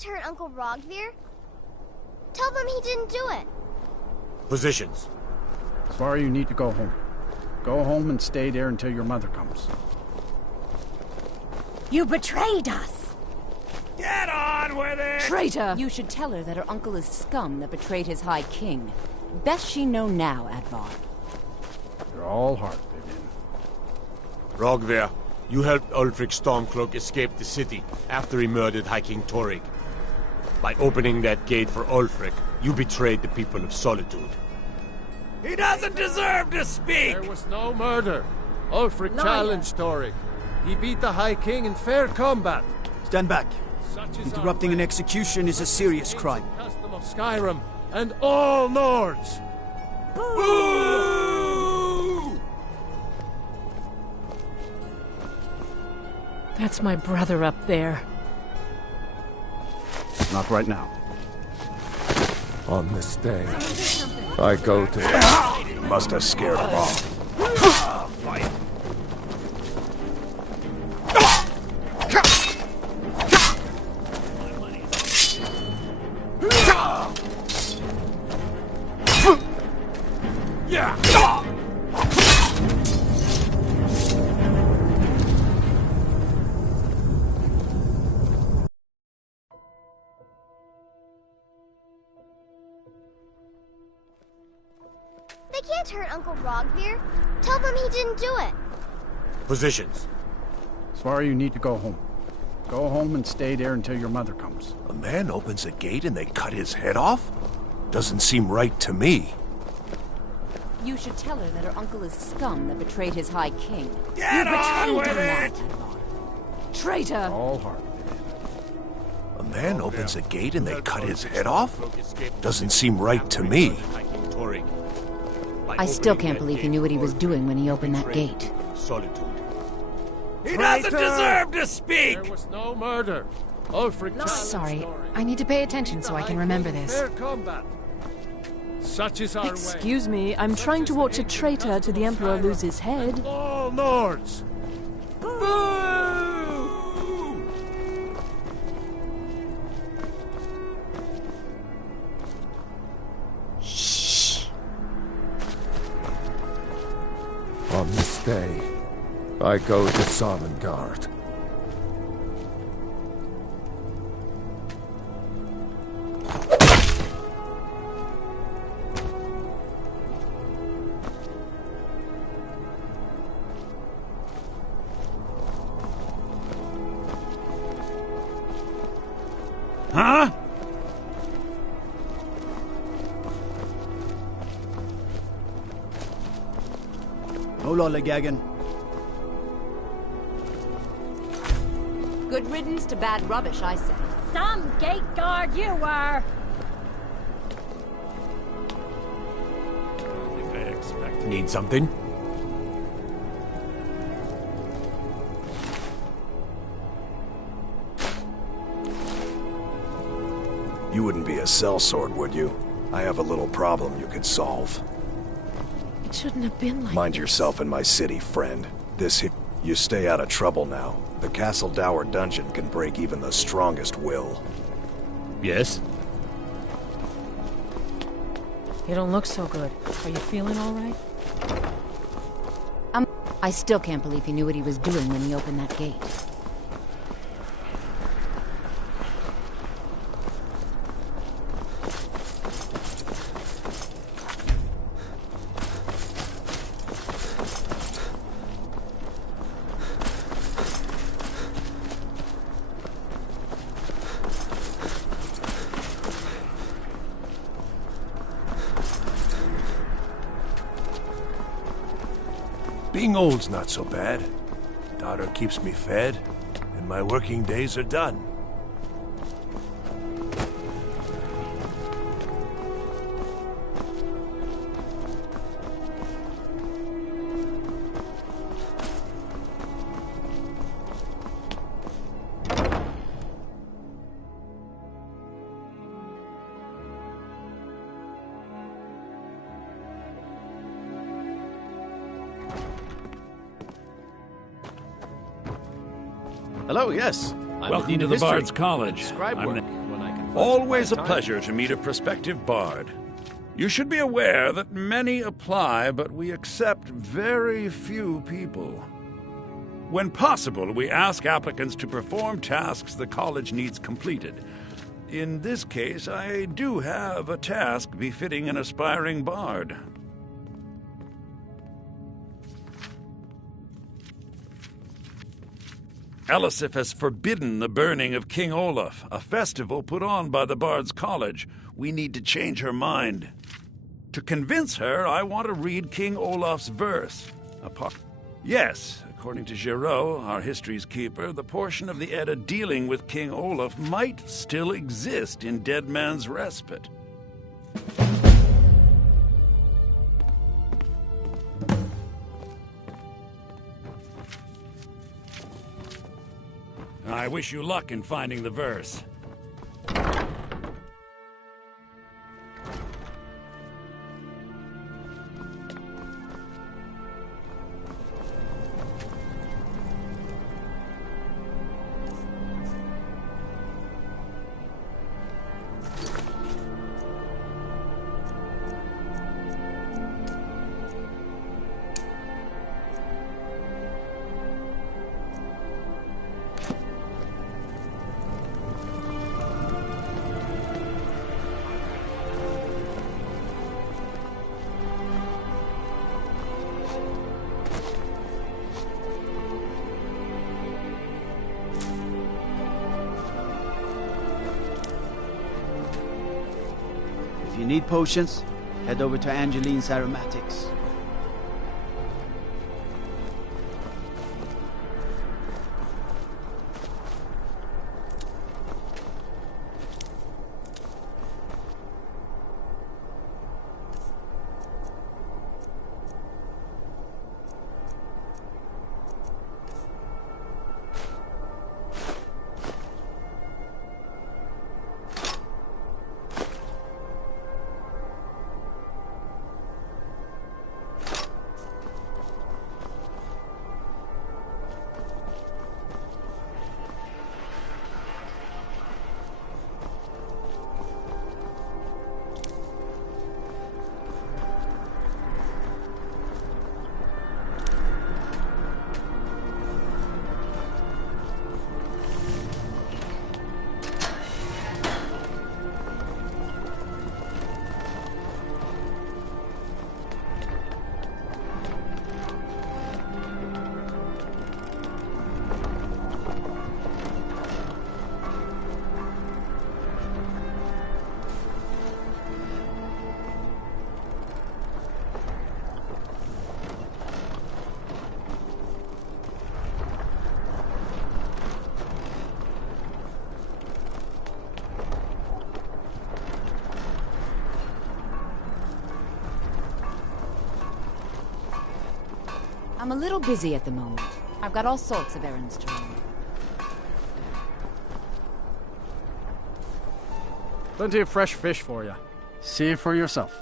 Hurt Uncle Rogvir? Tell them he didn't do it. Positions. Sorry, you need to go home. Go home and stay there until your mother comes. You betrayed us! Get on with it! Traitor! You should tell her that her uncle is scum that betrayed his High King. Best she know now, Advar. You're all heart, Vivian. Rogvir, you helped Ulfric Stormcloak escape the city after he murdered High King Torrig. By opening that gate for Ulfric, you betrayed the people of Solitude. He doesn't deserve to speak! There was no murder. Ulfric challenged Torrig. He beat the High King in fair combat. Stand back. Interrupting an execution is a serious crime. Custom of Skyrim and all Nords. Boo! That's my brother up there. Not right now. On this day, I go to... Must have scared him off. Fight. They can't hurt Uncle Rogvir. Tell them he didn't do it. Positions. Sorry, you need to go home. Go home and stay there until your mother comes. A man opens a gate and they cut his head off? Doesn't seem right to me. You should tell her that her uncle is scum that betrayed his High King. Get on with it! Traitor! All heart. A man opens a gate and they cut his head off? Doesn't seem right to me. I still can't believe he knew what he was doing when he opened that gate. Solitude. He doesn't deserve to speak! There was no murder. Ulfric challenged Sorry, Torrig. I need to pay attention so I can remember this. Fair combat. Such is our way. Excuse me, I'm trying to watch a traitor to the Emperor lose his head. All Nords. On this day, I go to Sovngarde. Huh? Lollygagging. Good riddance to bad rubbish, I say. Some gate guard you were! Need something? You wouldn't be a sellsword, would you? I have a little problem you could solve. It shouldn't have been like Mind yourself in my city, friend. You stay out of trouble now. The Castle Dower dungeon can break even the strongest will. Yes? You don't look so good. Are you feeling all right? I still can't believe he knew what he was doing when he opened that gate. Being old's not so bad. Daughter keeps me fed, and my working days are done. Hello, yes. Welcome to the Bard's College. Scribe work when I can. Always a pleasure to meet a prospective bard. You should be aware that many apply, but we accept very few people. When possible, we ask applicants to perform tasks the college needs completed. In this case, I do have a task befitting an aspiring bard. Elisif has forbidden the burning of King Olaf, a festival put on by the Bard's College. We need to change her mind. To convince her, I want to read King Olaf's verse. Yes, according to Giraud, our history's keeper, the portion of the Edda dealing with King Olaf might still exist in Dead Man's Respite. I wish you luck in finding the verse. If you need potions, head over to Angeline's Aromatics. I'm a little busy at the moment. I've got all sorts of errands to run. Plenty of fresh fish for you. See for yourself.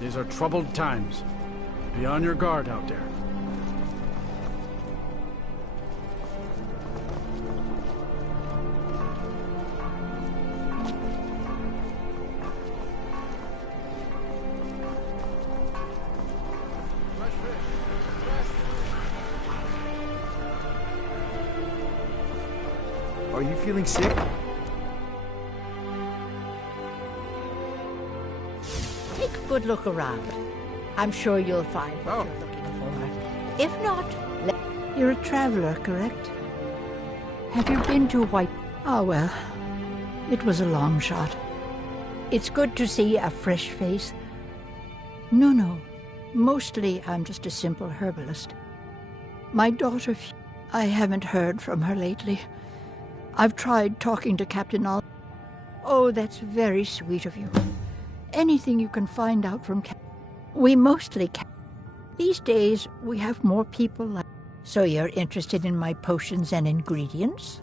These are troubled times. Be on your guard out there. Are you feeling sick? Take a good look around. I'm sure you'll find what you're looking for. If not, you're a traveler, correct? Have you been to White? Oh, well, it was a long shot. It's good to see a fresh face. No. Mostly, I'm just a simple herbalist. My daughter, I haven't heard from her lately. I've tried talking to Captain Al. Oh, that's very sweet of you. Anything you can find out from we mostly these days, we have more people like... So you're interested in my potions and ingredients?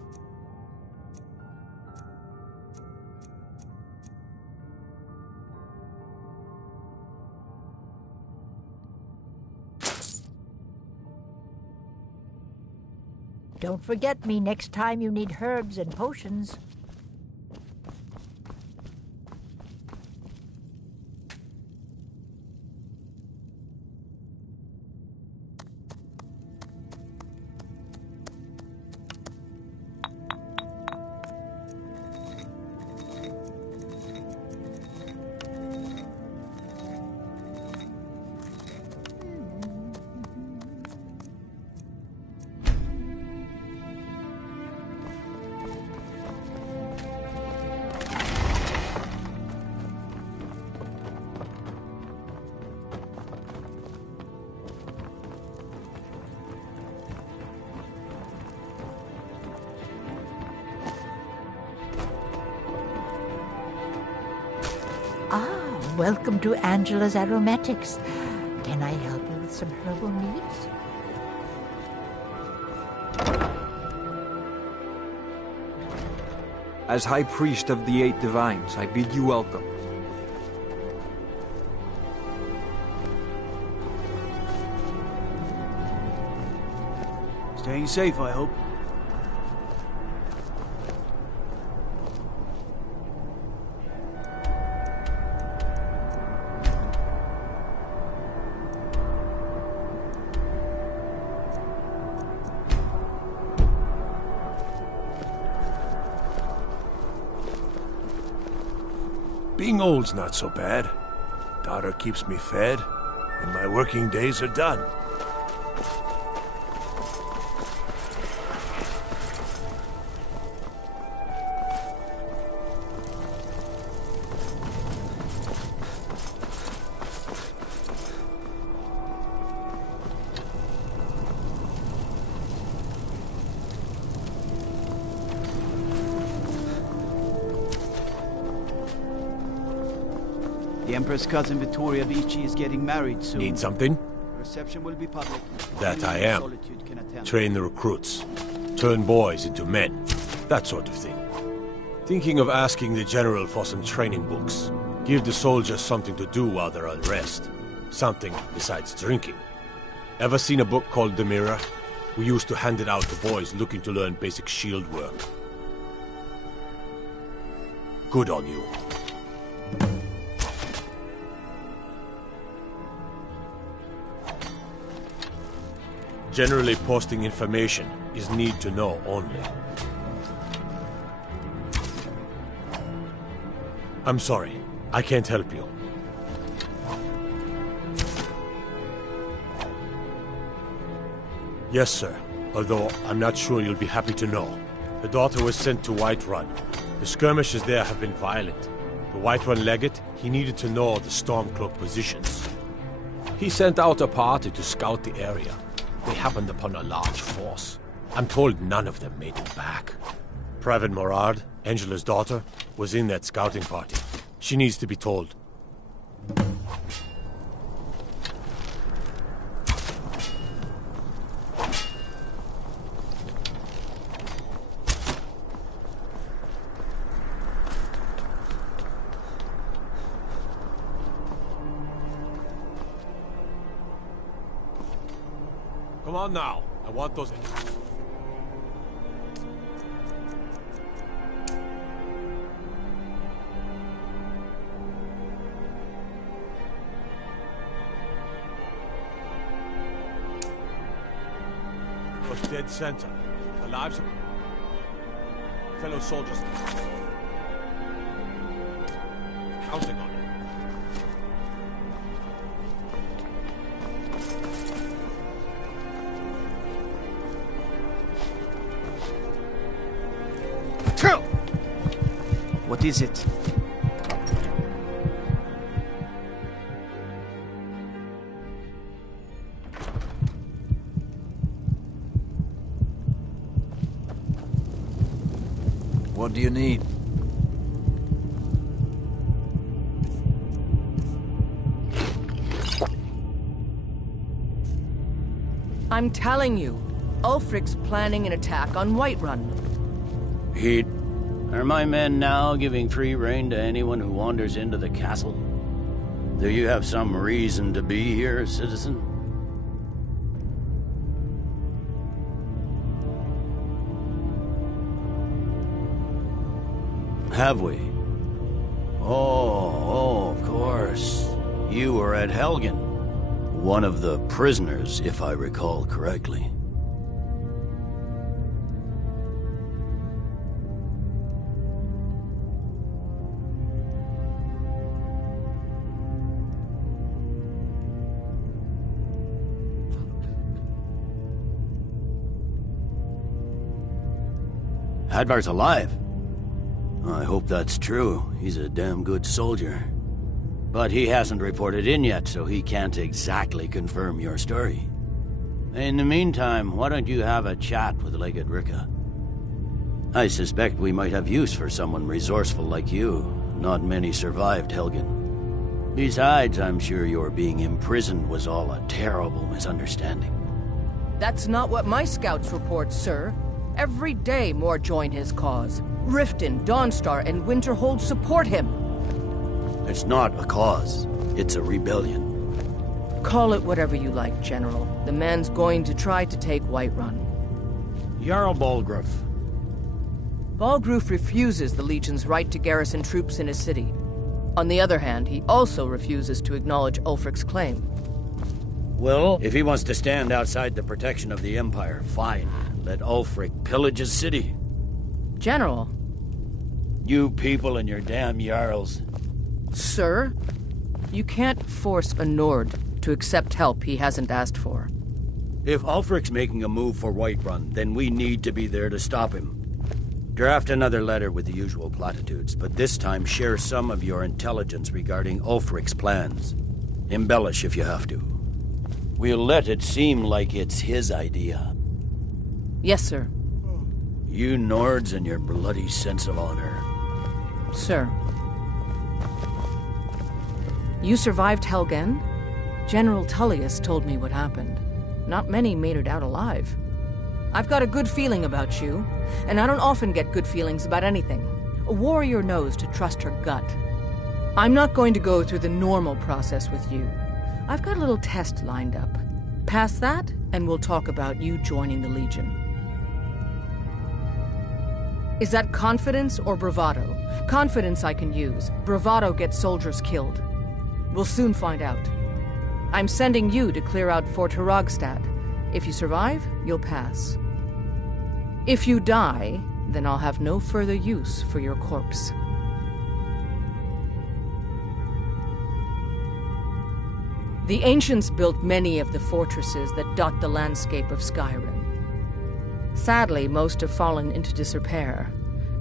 Don't forget me next time you need herbs and potions. Welcome to Angela's Aromatics. Can I help you with some herbal needs? As High Priest of the Eight Divines, I bid you welcome. Staying safe, I hope. Being old's not so bad. Daughter keeps me fed, and my working days are done. The Empress' cousin Vittoria Vici is getting married soon. Need something? The reception will be public. That I am. Train the recruits. Turn boys into men. That sort of thing. Thinking of asking the General for some training books. Give the soldiers something to do while they're on rest. Something besides drinking. Ever seen a book called The Mirror? We used to hand it out to boys looking to learn basic shield work. Good on you. Generally, posting information is need to know only. I'm sorry, I can't help you. Yes, sir, although I'm not sure you'll be happy to know. The daughter was sent to Whiterun. The skirmishes there have been violent. The Whiterun legate, he needed to know the Stormcloak positions. He sent out a party to scout the area. They happened upon a large force. I'm told none of them made it back. Private Morard, Angela's daughter, was in that scouting party. She needs to be told. Come on now. I want those... was dead center. The lives... fellow soldiers. Counting on it. What is it? What do you need? I'm telling you, Ulfric's planning an attack on Whiterun. Are my men now giving free rein to anyone who wanders into the castle? Do you have some reason to be here, citizen? Have we? Oh, of course. You were at Helgen. One of the prisoners, if I recall correctly. Hadvar's alive. I hope that's true. He's a damn good soldier. But he hasn't reported in yet, so he can't exactly confirm your story. In the meantime, why don't you have a chat with Legate Ricka? I suspect we might have use for someone resourceful like you. Not many survived Helgen. Besides, I'm sure your being imprisoned was all a terrible misunderstanding. That's not what my scouts report, sir. Every day more join his cause. Riften, Dawnstar, and Winterhold support him. It's not a cause. It's a rebellion. Call it whatever you like, General. The man's going to try to take Whiterun. Jarl Balgruuf. Balgruuf refuses the Legion's right to garrison troops in his city. On the other hand, he also refuses to acknowledge Ulfric's claim. Well, if he wants to stand outside the protection of the Empire, fine. Let Ulfric pillage his city. General. You people and your damn Jarls. Sir, you can't force a Nord to accept help he hasn't asked for. If Ulfric's making a move for Whiterun, then we need to be there to stop him. Draft another letter with the usual platitudes, but this time share some of your intelligence regarding Ulfric's plans. Embellish if you have to. We'll let it seem like it's his idea. Yes, sir. You Nords and your bloody sense of honor. Sir. You survived Helgen? General Tullius told me what happened. Not many made it out alive. I've got a good feeling about you, and I don't often get good feelings about anything. A warrior knows to trust her gut. I'm not going to go through the normal process with you. I've got a little test lined up. Pass that, and we'll talk about you joining the Legion. Is that confidence or bravado? Confidence I can use. Bravado gets soldiers killed. We'll soon find out. I'm sending you to clear out Fort Hrogstad. If you survive, you'll pass. If you die, then I'll have no further use for your corpse. The ancients built many of the fortresses that dot the landscape of Skyrim. Sadly, most have fallen into disrepair,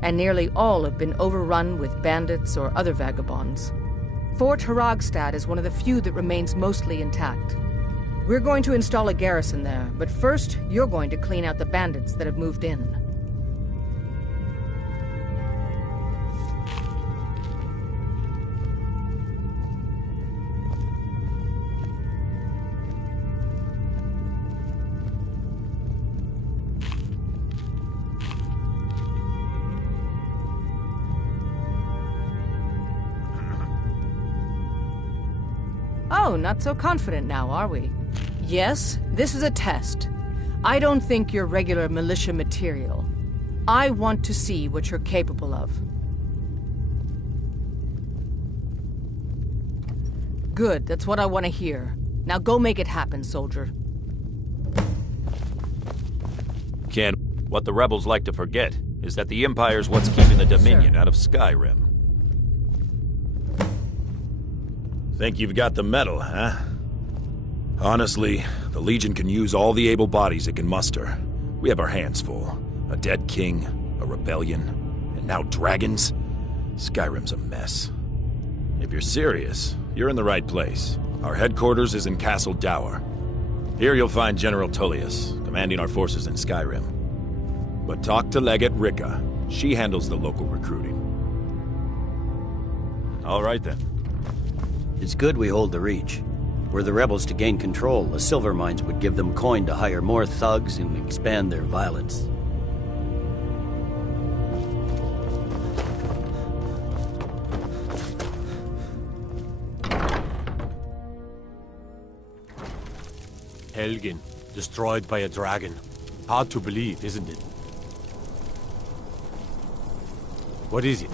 and nearly all have been overrun with bandits or other vagabonds. Fort Hrogstad is one of the few that remains mostly intact. We're going to install a garrison there, but first, you're going to clean out the bandits that have moved in. Oh, not so confident now, are we? Yes, this is a test. I don't think you're regular militia material. I want to see what you're capable of. Good, that's what I want to hear. Now go make it happen, soldier. Ken, what the rebels like to forget is that the Empire's what's keeping the Dominion out of Skyrim. Think you've got the metal, huh? Honestly, the Legion can use all the able bodies it can muster. We have our hands full. A dead king, a rebellion, and now dragons? Skyrim's a mess. If you're serious, you're in the right place. Our headquarters is in Castle Dower. Here you'll find General Tullius, commanding our forces in Skyrim. But talk to Legate Rika. She handles the local recruiting. All right then. It's good we hold the Reach. Were the rebels to gain control, the silver mines would give them coin to hire more thugs and expand their violence. Helgen, destroyed by a dragon. Hard to believe, isn't it? What is it?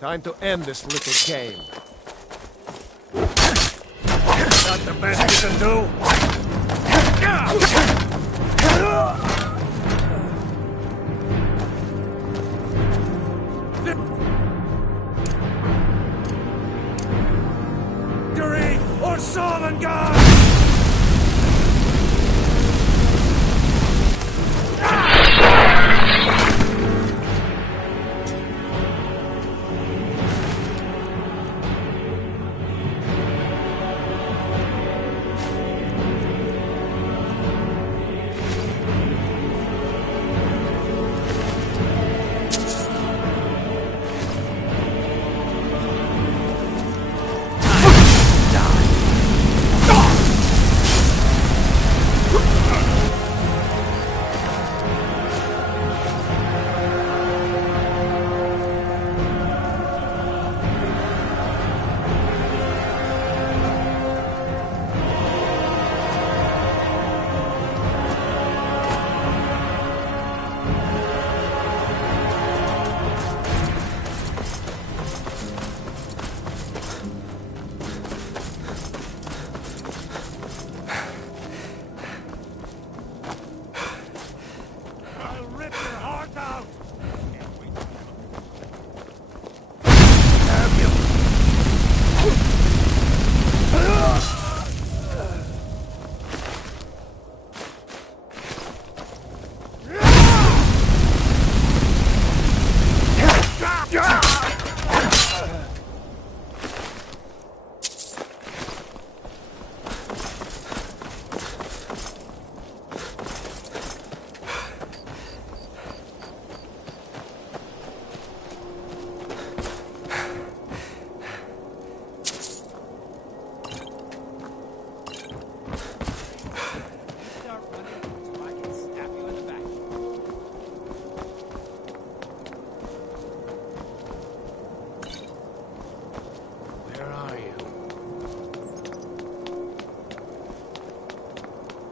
Time to end this little game. Not the best you can do. Victory or Sovngarde!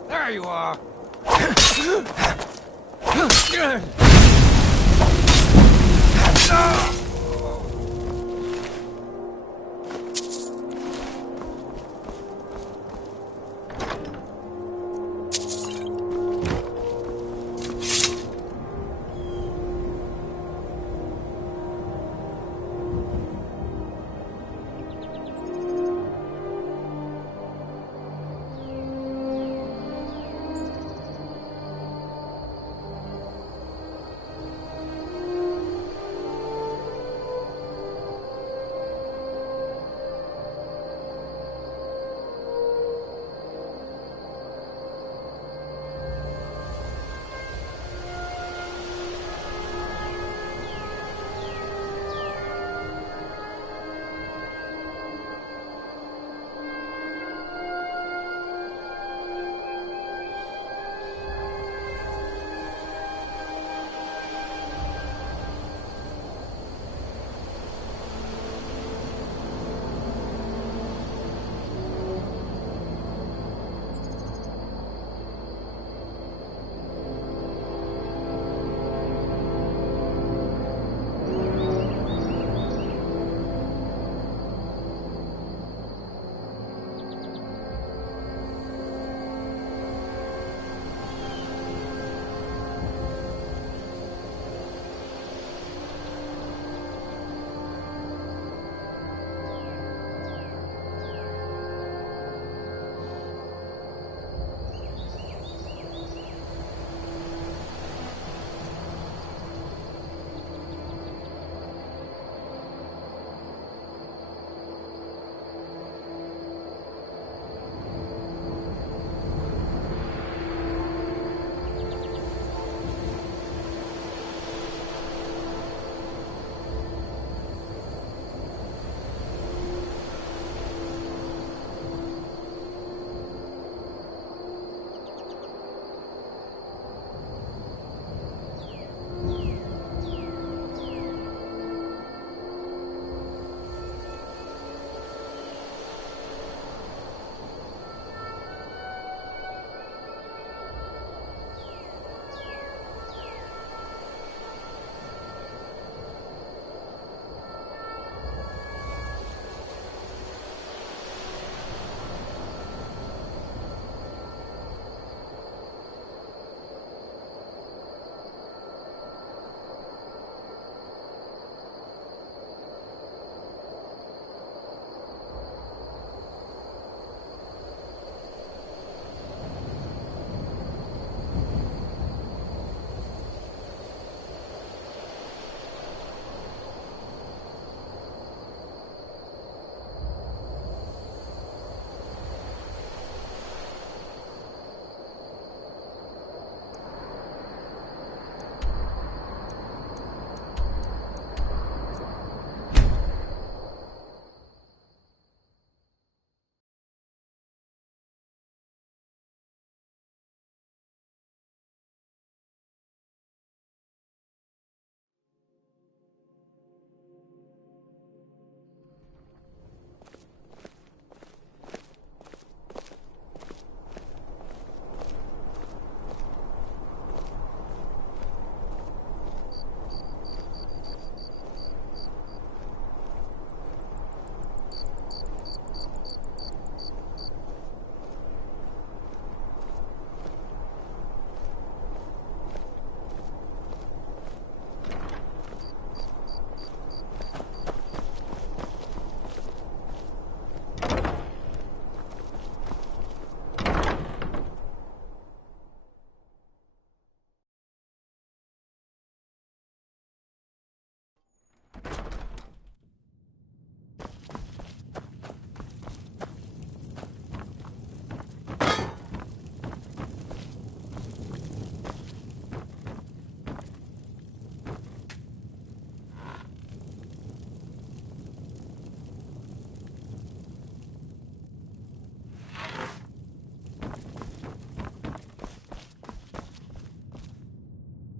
There you are!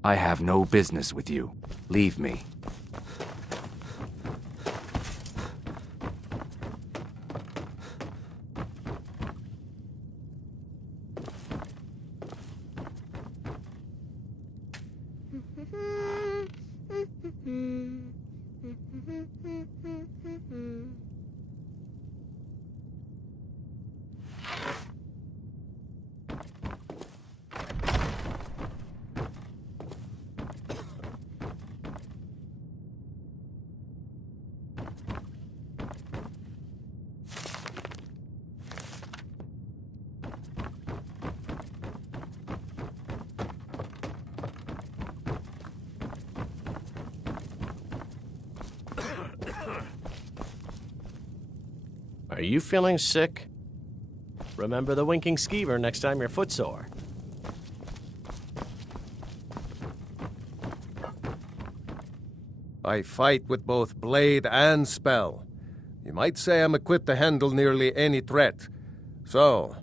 I have no business with you. Leave me. Are you feeling sick? Remember the winking skeever next time you're footsore. I fight with both blade and spell. You might say I'm equipped to handle nearly any threat. So,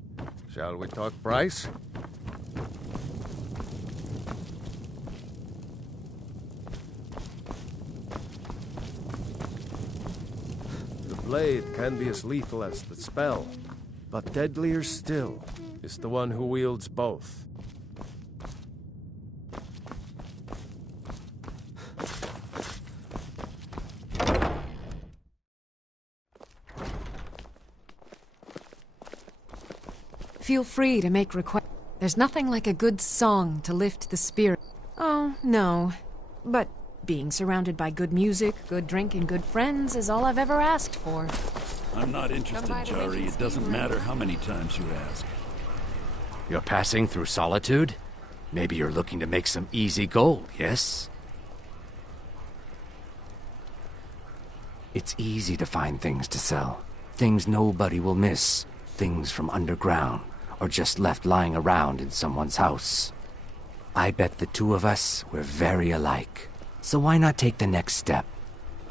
shall we talk price? The blade can be as lethal as the spell, but deadlier still is the one who wields both. Feel free to make requests. There's nothing like a good song to lift the spirit. Oh, no. But being surrounded by good music, good drink, and good friends is all I've ever asked for. I'm not interested, Jari. It doesn't matter how many times you ask. You're passing through Solitude? Maybe you're looking to make some easy gold, yes? It's easy to find things to sell. Things nobody will miss. Things from underground, or just left lying around in someone's house. I bet the two of us were very alike. So why not take the next step?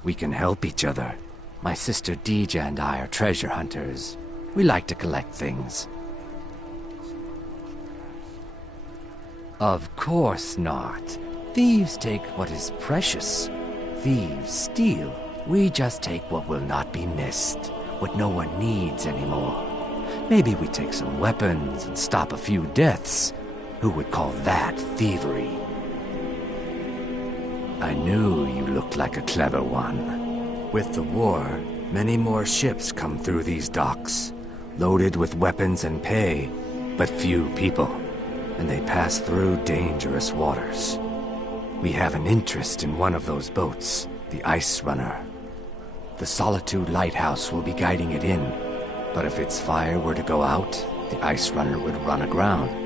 We can help each other. My sister Deeja and I are treasure hunters. We like to collect things. Of course not. Thieves take what is precious. Thieves steal. We just take what will not be missed, what no one needs anymore. Maybe we take some weapons and stop a few deaths. Who would call that thievery? I knew you looked like a clever one. With the war, many more ships come through these docks, loaded with weapons and pay, but few people, and they pass through dangerous waters. We have an interest in one of those boats, the Ice Runner. The Solitude Lighthouse will be guiding it in, but if its fire were to go out, the Ice Runner would run aground.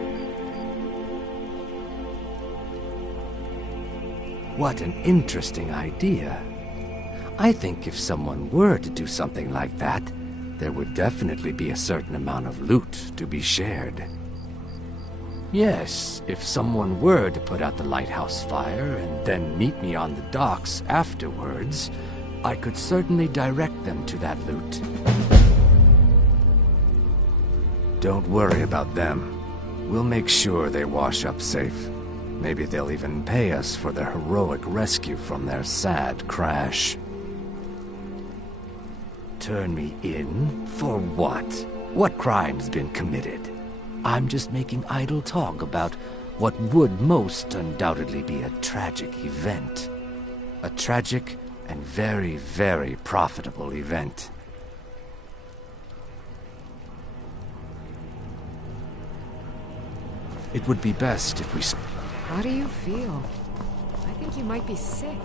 What an interesting idea. I think if someone were to do something like that, there would definitely be a certain amount of loot to be shared. Yes, if someone were to put out the lighthouse fire and then meet me on the docks afterwards, I could certainly direct them to that loot. Don't worry about them. We'll make sure they wash up safe. Maybe they'll even pay us for their heroic rescue from their sad crash. Turn me in? For what? What crime's been committed? I'm just making idle talk about what would most undoubtedly be a tragic event. A tragic and very, very profitable event. It would be best if we... How do you feel? I think you might be sick.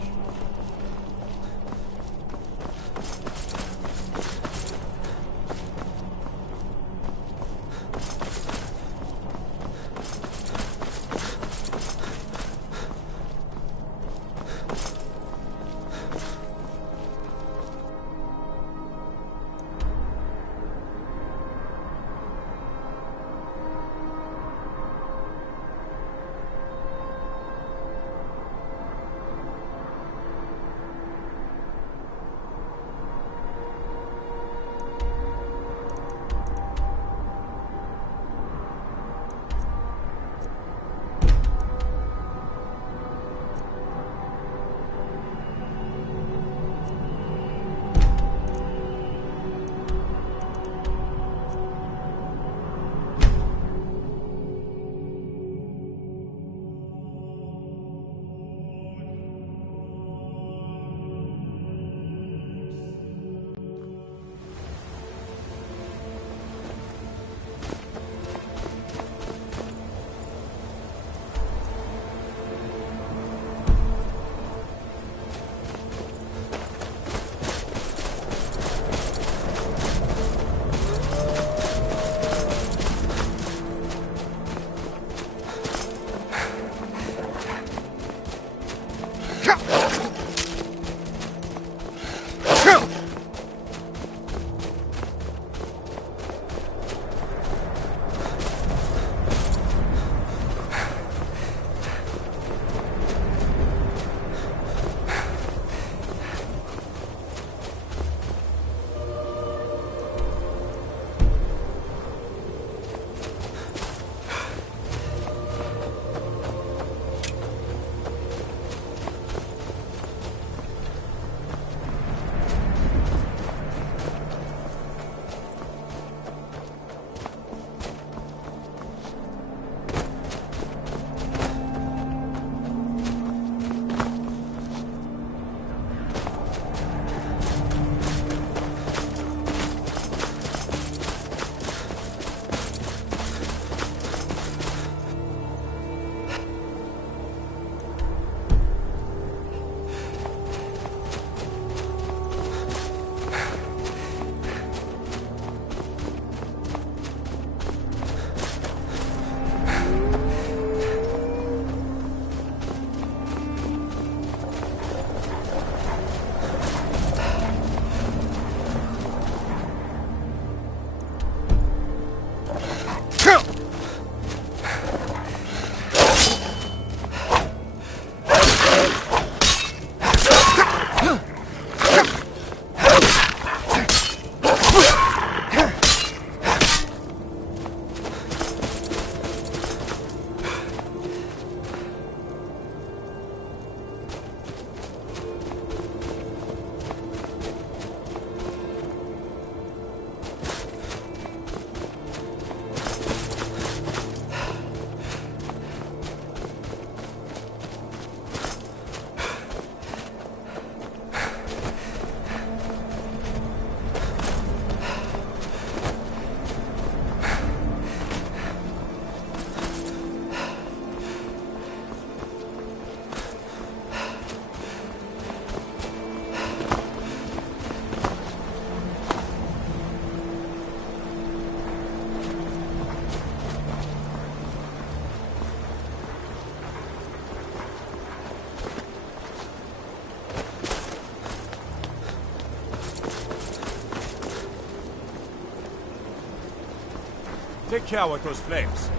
Take care with those flames.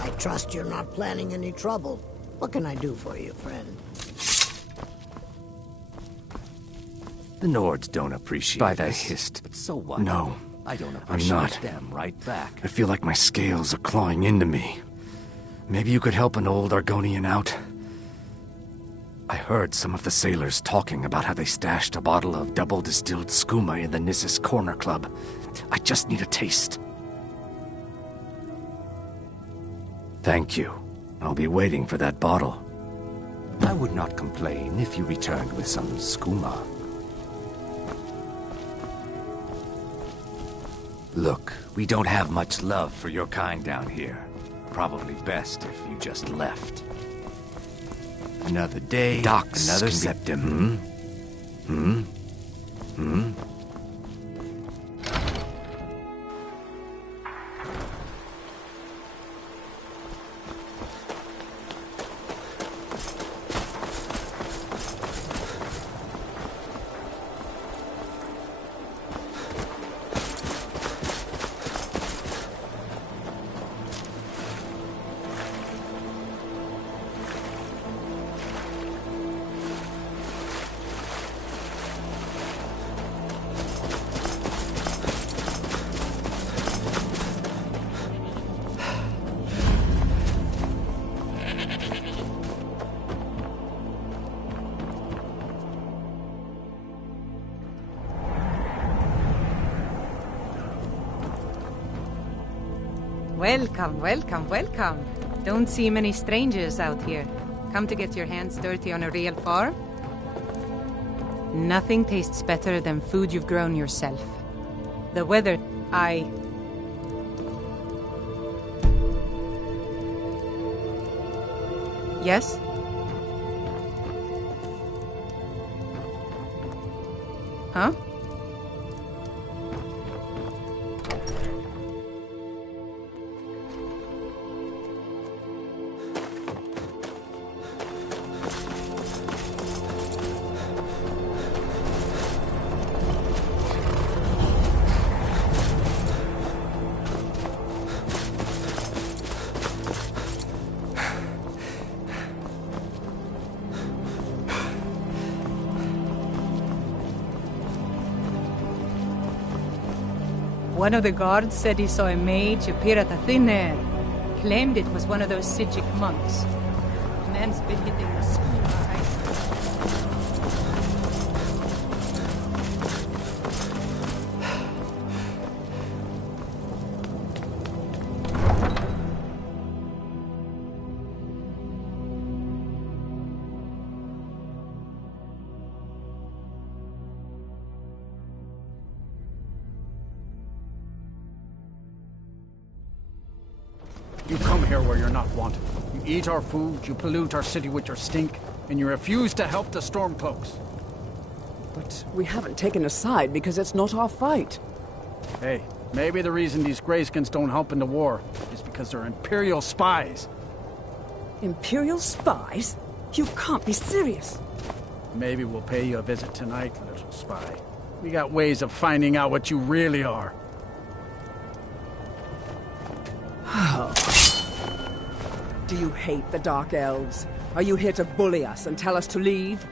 I trust you're not planning any trouble. What can I do for you, friend? The Nords don't appreciate By the this. hist. But so what? No, I don't I'm appreciate not. them right back. I feel like my scales are clawing into me. Maybe you could help an old Argonian out? I heard some of the sailors talking about how they stashed a bottle of double-distilled skooma in the Nissus Corner Club. I just need a taste. Thank you. I'll be waiting for that bottle. I would not complain if you returned with some skooma. Look, we don't have much love for your kind down here. Probably best if you just left. Another day, Docks another can be- septim. Welcome, welcome, welcome. Don't see many strangers out here. Come to get your hands dirty on a real farm? Nothing tastes better than food you've grown yourself. The weather, Yes? Huh? One of the guards said he saw a mage appear at the thin air. Claimed it was one of those Sijic monks. The man's been hitting the school eyes. You come here where you're not wanted. You eat our food, you pollute our city with your stink, and you refuse to help the Stormcloaks. But we haven't taken a side because it's not our fight. Hey, maybe the reason these Greyskins don't help in the war is because they're Imperial spies. Imperial spies? You can't be serious. Maybe we'll pay you a visit tonight, little spy. We got ways of finding out what you really are. Do you hate the Dark Elves? Are you here to bully us and tell us to leave?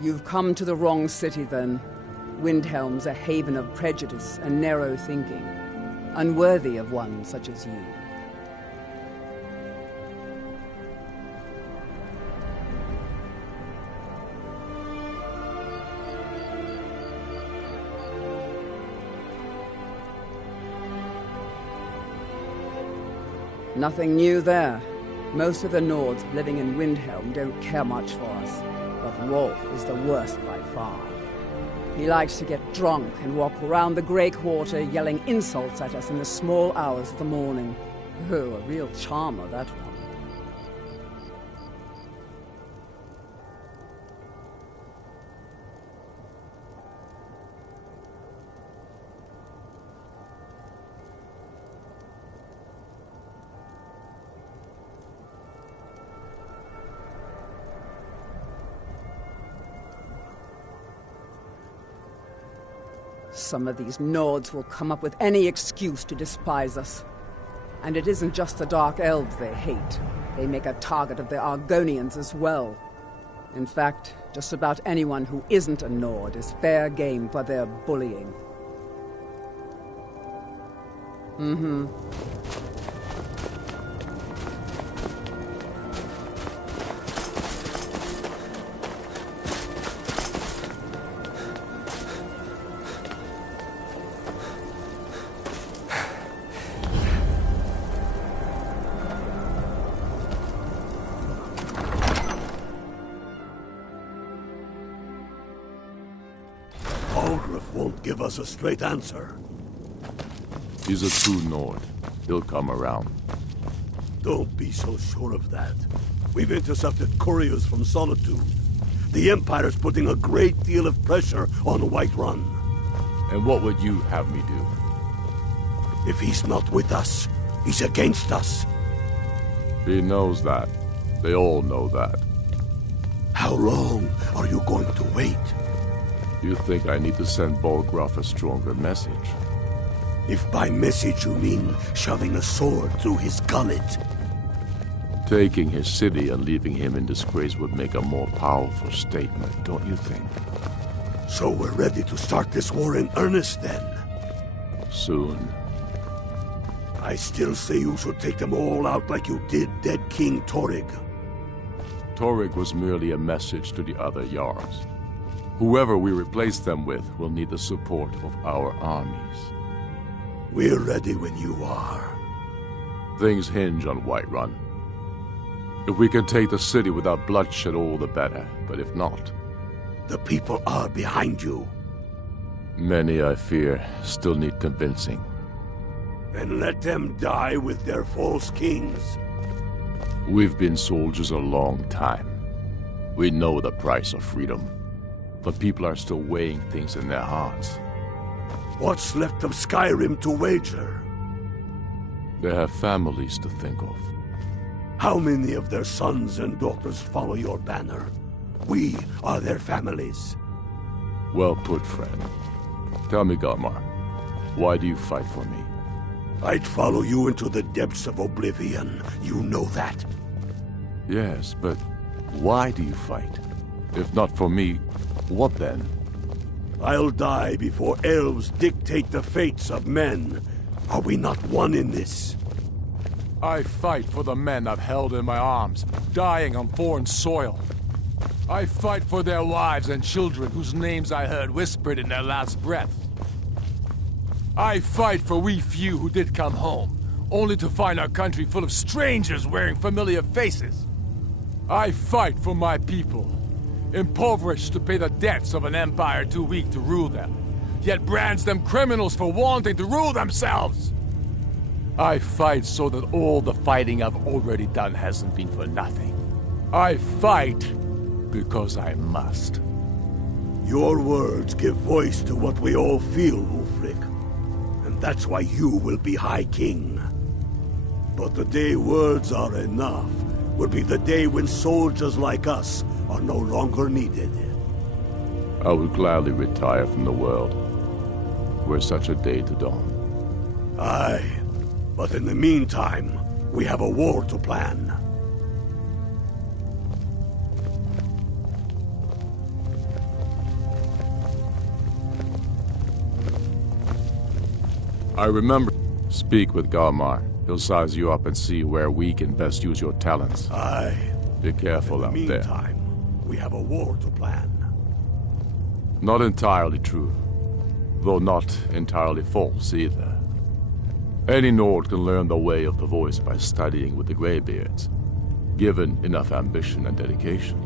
You've come to the wrong city, then. Windhelm's a haven of prejudice and narrow thinking, unworthy of one such as you. Nothing new there. Most of the Nords living in Windhelm don't care much for us, but Rolf is the worst by far. He likes to get drunk and walk around the Grey Quarter yelling insults at us in the small hours of the morning. Oh, a real charmer, that one. some of these Nords will come up with any excuse to despise us. And it isn't just the Dark Elves they hate. They make a target of the Argonians as well. In fact, just about anyone who isn't a Nord is fair game for their bullying. Mm-hmm. Won't give us a straight answer. He's a true Nord. He'll come around. Don't be so sure of that. We've intercepted couriers from Solitude. The Empire's putting a great deal of pressure on Whiterun. And what would you have me do? If he's not with us, he's against us. He knows that. They all know that. How long are you going to wait? You think I need to send Bolgraf a stronger message? If by message you mean shoving a sword through his gullet. Taking his city and leaving him in disgrace would make a more powerful statement, don't you think? So we're ready to start this war in earnest then? Soon. I still say you should take them all out like you did dead King Torrig. Torrig was merely a message to the other Jarls. Whoever we replace them with will need the support of our armies. We're ready when you are. Things hinge on Whiterun. If we can take the city without bloodshed, all the better. But if not... The people are behind you. Many, I fear, still need convincing. Then let them die with their false kings. We've been soldiers a long time. We know the price of freedom. But people are still weighing things in their hearts. What's left of Skyrim to wager? They have families to think of. How many of their sons and daughters follow your banner? We are their families. Well put, friend. Tell me, Galmar, why do you fight for me? I'd follow you into the depths of oblivion. You know that. Yes, but why do you fight? If not for me, what then? I'll die before elves dictate the fates of men. Are we not one in this? I fight for the men I've held in my arms, dying on foreign soil. I fight for their wives and children whose names I heard whispered in their last breath. I fight for we few who did come home, only to find our country full of strangers wearing familiar faces. I fight for my people, impoverished to pay the debts of an empire too weak to rule them, yet brands them criminals for wanting to rule themselves. I fight so that all the fighting I've already done hasn't been for nothing. I fight because I must. Your words give voice to what we all feel, Ulfric. And that's why you will be High King. But the day words are enough will be the day when soldiers like us are no longer needed. I would gladly retire from the world, were such a day to dawn. Aye, but in the meantime, we have a war to plan. I remember. Speak with Galmar. He'll size you up and see where we can best use your talents. Aye. Be careful out there. In the meantime, we have a war to plan. Not entirely true, though not entirely false either. Any Nord can learn the way of the voice by studying with the Greybeards, given enough ambition and dedication.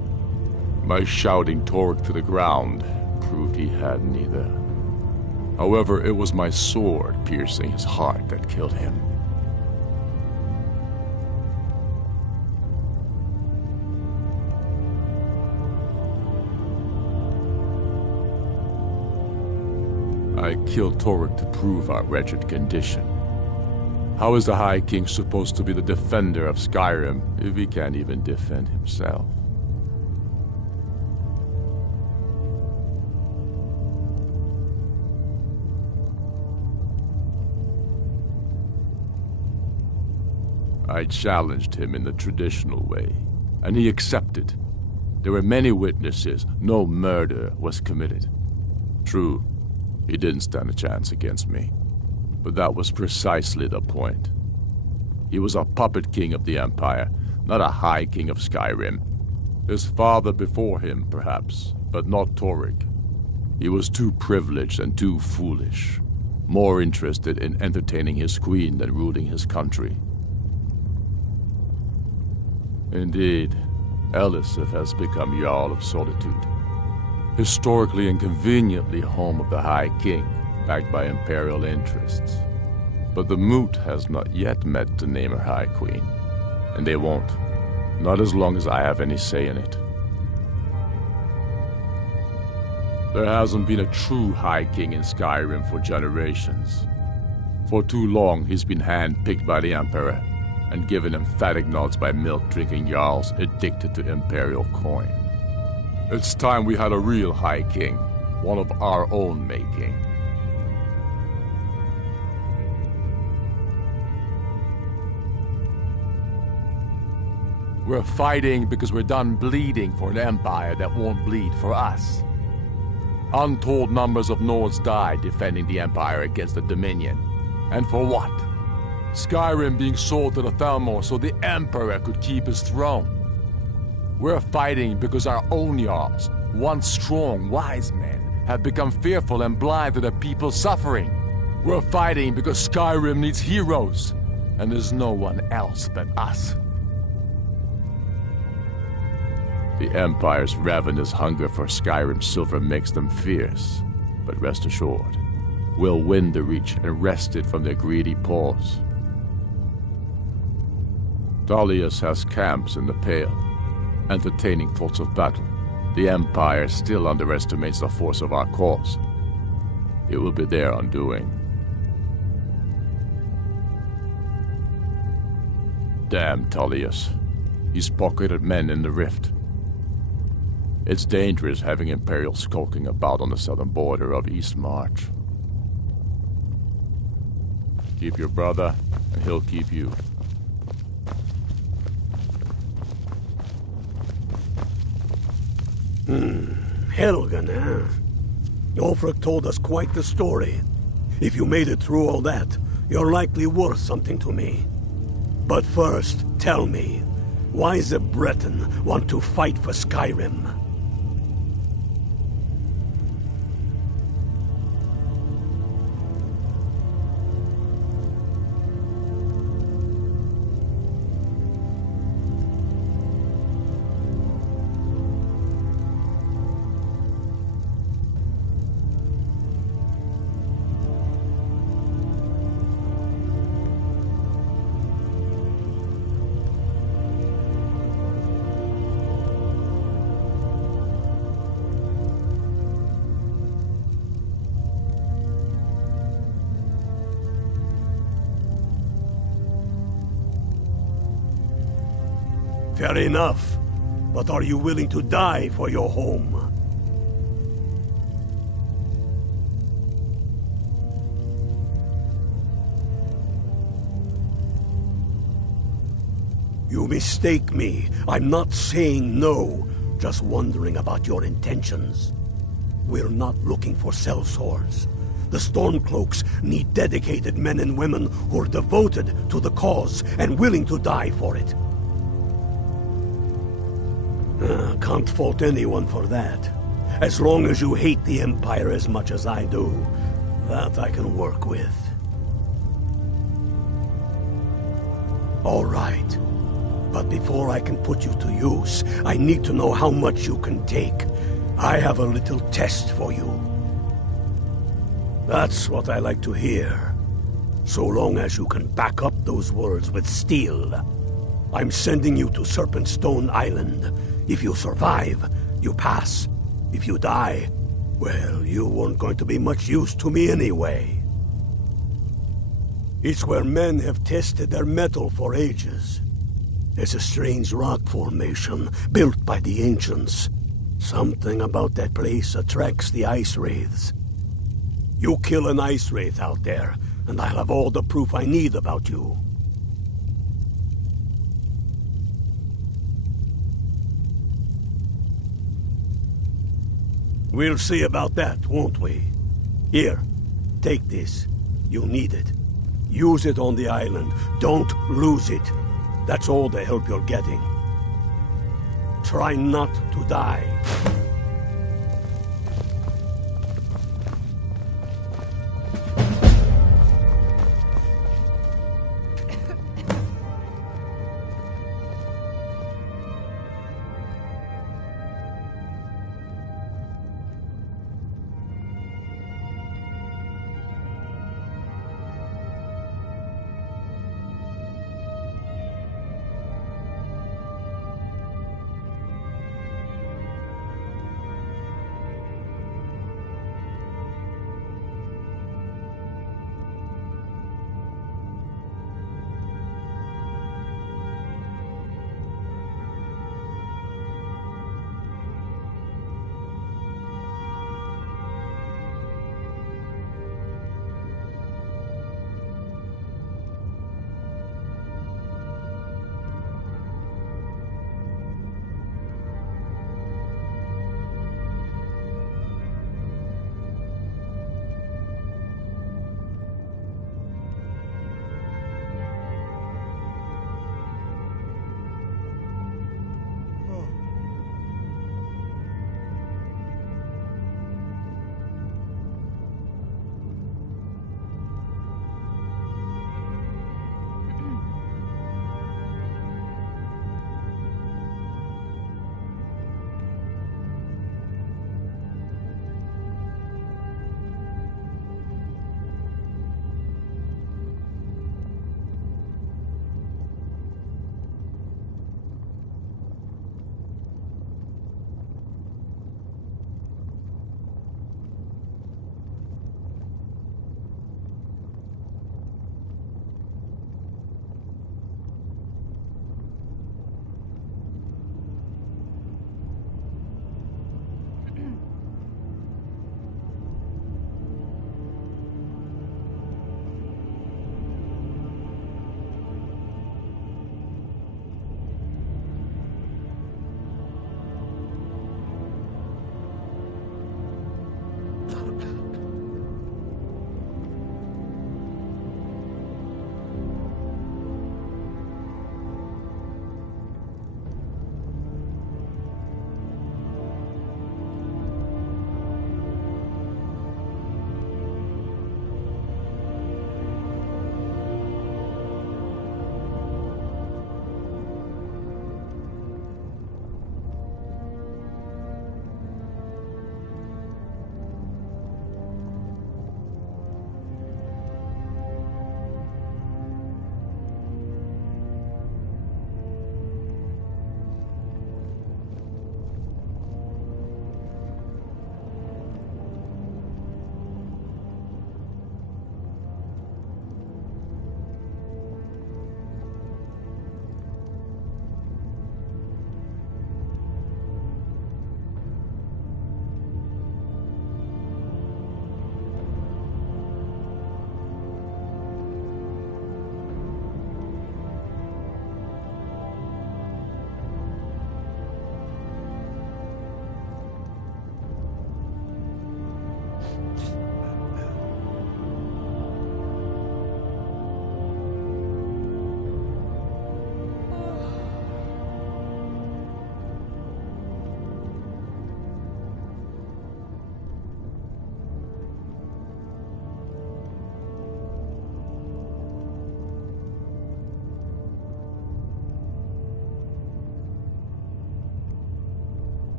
My shouting Torg to the ground proved he had neither. However, it was my sword piercing his heart that killed him. I killed Torg to prove our wretched condition. How is the High King supposed to be the defender of Skyrim if he can't even defend himself? I challenged him in the traditional way, and he accepted. There were many witnesses. No murder was committed. True, he didn't stand a chance against me. But that was precisely the point. He was a puppet king of the Empire, not a high king of Skyrim. His father before him, perhaps, but not Torrig. He was too privileged and too foolish, more interested in entertaining his queen than ruling his country. Indeed, Elisif has become Jarl of Solitude, historically and conveniently home of the High King, backed by imperial interests. But the Moot has not yet met to name her High Queen, and they won't, not as long as I have any say in it. There hasn't been a true High King in Skyrim for generations. For too long, he's been hand-picked by the Emperor and given emphatic nods by milk-drinking Jarls addicted to Imperial coin. It's time we had a real High King, one of our own making. We're fighting because we're done bleeding for an empire that won't bleed for us. Untold numbers of Nords died defending the Empire against the Dominion. And for what? Skyrim being sold to the Thalmor so the Emperor could keep his throne. We're fighting because our own Jarls, once strong, wise men, have become fearful and blind to the people's suffering. We're fighting because Skyrim needs heroes, and there's no one else but us. The Empire's ravenous hunger for Skyrim's silver makes them fierce, but rest assured, we'll win the Reach and wrest it from their greedy paws. Dalius has camps in the Pale, entertaining thoughts of battle. The Empire still underestimates the force of our cause. It will be their undoing. Damn Tullius. He's pocketed men in the Rift. It's dangerous having Imperials skulking about on the southern border of East March. Keep your brother, and he'll keep you. Helgen, huh? Ulfric told us quite the story. If you made it through all that, you're likely worth something to me. But first, tell me, why the Breton want to fight for Skyrim? Fair enough. But are you willing to die for your home? You mistake me. I'm not saying no, just wondering about your intentions. We're not looking for sellswords. The Stormcloaks need dedicated men and women who are devoted to the cause and willing to die for it. Can't fault anyone for that. As long as you hate the Empire as much as I do, that I can work with. All right. But before I can put you to use, I need to know how much you can take. I have a little test for you. That's what I like to hear. So long as you can back up those words with steel. I'm sending you to Serpentstone Island. If you survive, you pass. If you die, well, you weren't going to be much use to me anyway. It's where men have tested their metal for ages. It's a strange rock formation built by the ancients. Something about that place attracts the ice wraiths. You kill an ice wraith out there, and I'll have all the proof I need about you. We'll see about that, won't we? Here, take this. You'll need it. Use it on the island. Don't lose it. That's all the help you're getting. Try not to die.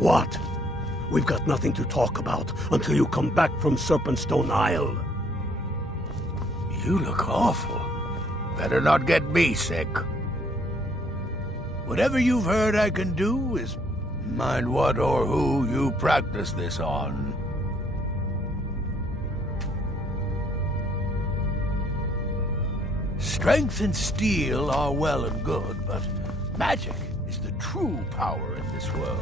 What? We've got nothing to talk about until you come back from Serpentstone Isle. You look awful. Better not get me sick. Whatever you've heard I can do is mind what or who you practice this on. Strength and steel are well and good, but magic is the true power in this world.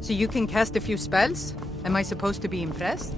So you can cast a few spells? Am I supposed to be impressed?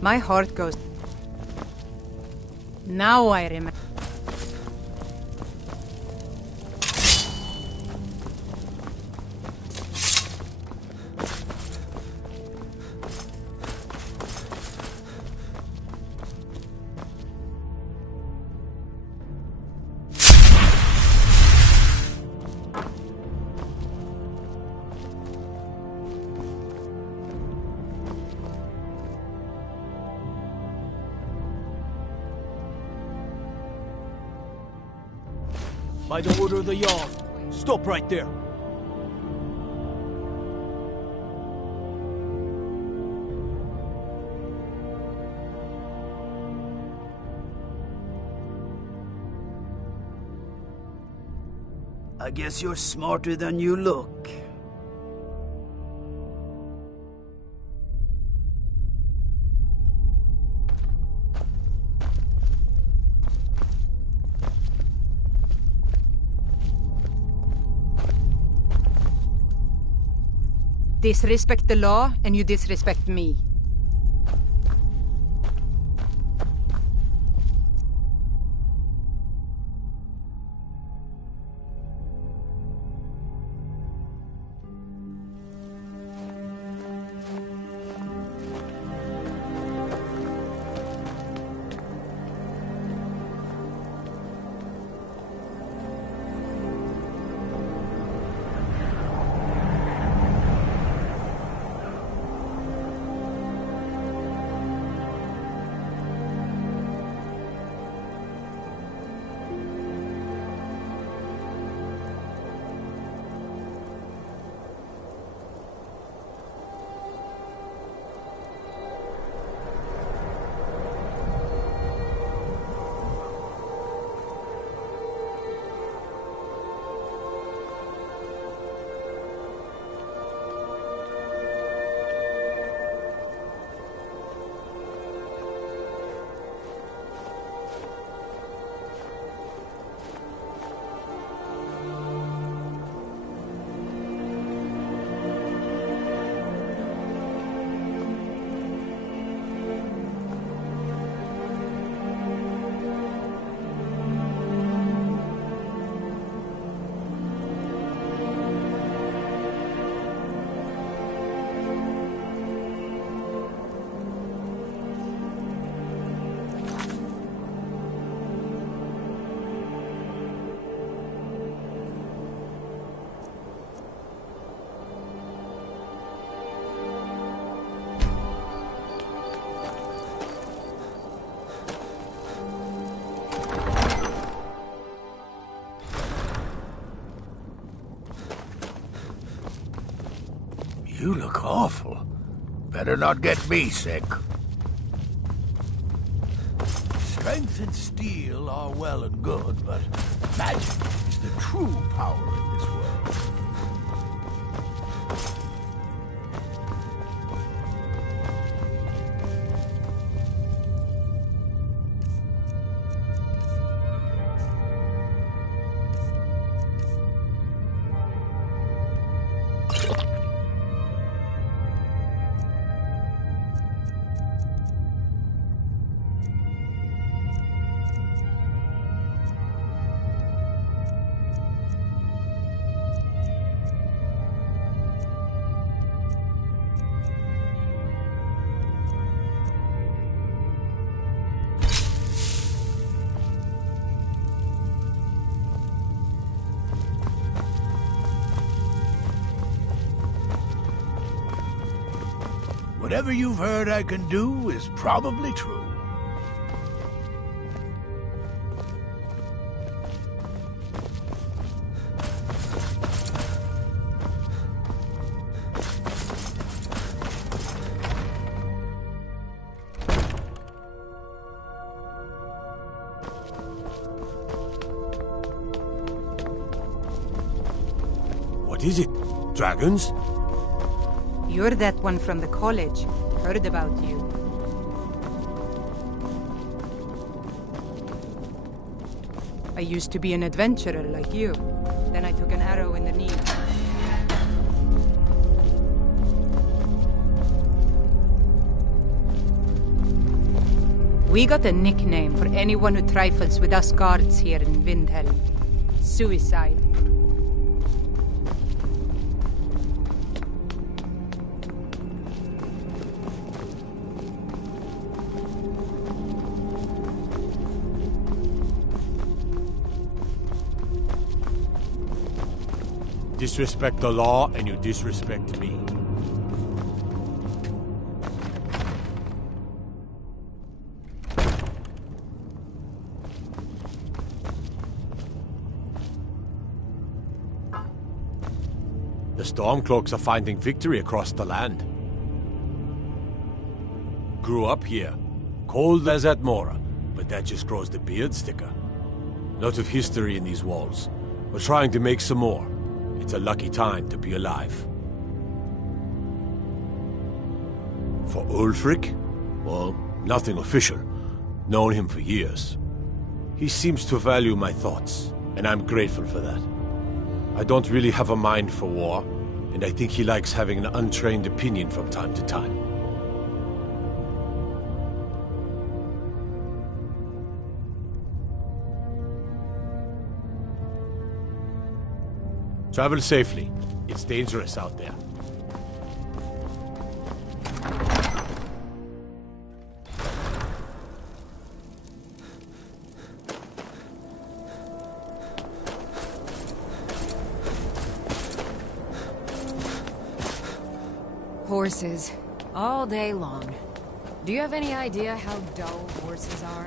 My heart goes... Now I remember. By the order of the Jarl, stop right there. I guess you're smarter than you look. Disrespect the law, and you disrespect me. You look awful. Better not get me sick. Strength and steel are well and good, but magic is the true power in this world. Whatever you've heard I can do is probably true. What is it? Dragons? You're that one from the college. Heard about you. I used to be an adventurer like you. Then I took an arrow in the knee. We got a nickname for anyone who trifles with us guards here in Windhelm. Suicide. Disrespect the law, and you disrespect me. The Stormcloaks are finding victory across the land. Grew up here, cold as Atmora, but that just grows the beard sticker. Lot of history in these walls. We're trying to make some more. It's a lucky time to be alive. For Ulfric? Well, nothing official. Known him for years. He seems to value my thoughts, and I'm grateful for that. I don't really have a mind for war, and I think he likes having an untrained opinion from time to time. Travel safely. It's dangerous out there. Horses. All day long. Do you have any idea how dull horses are?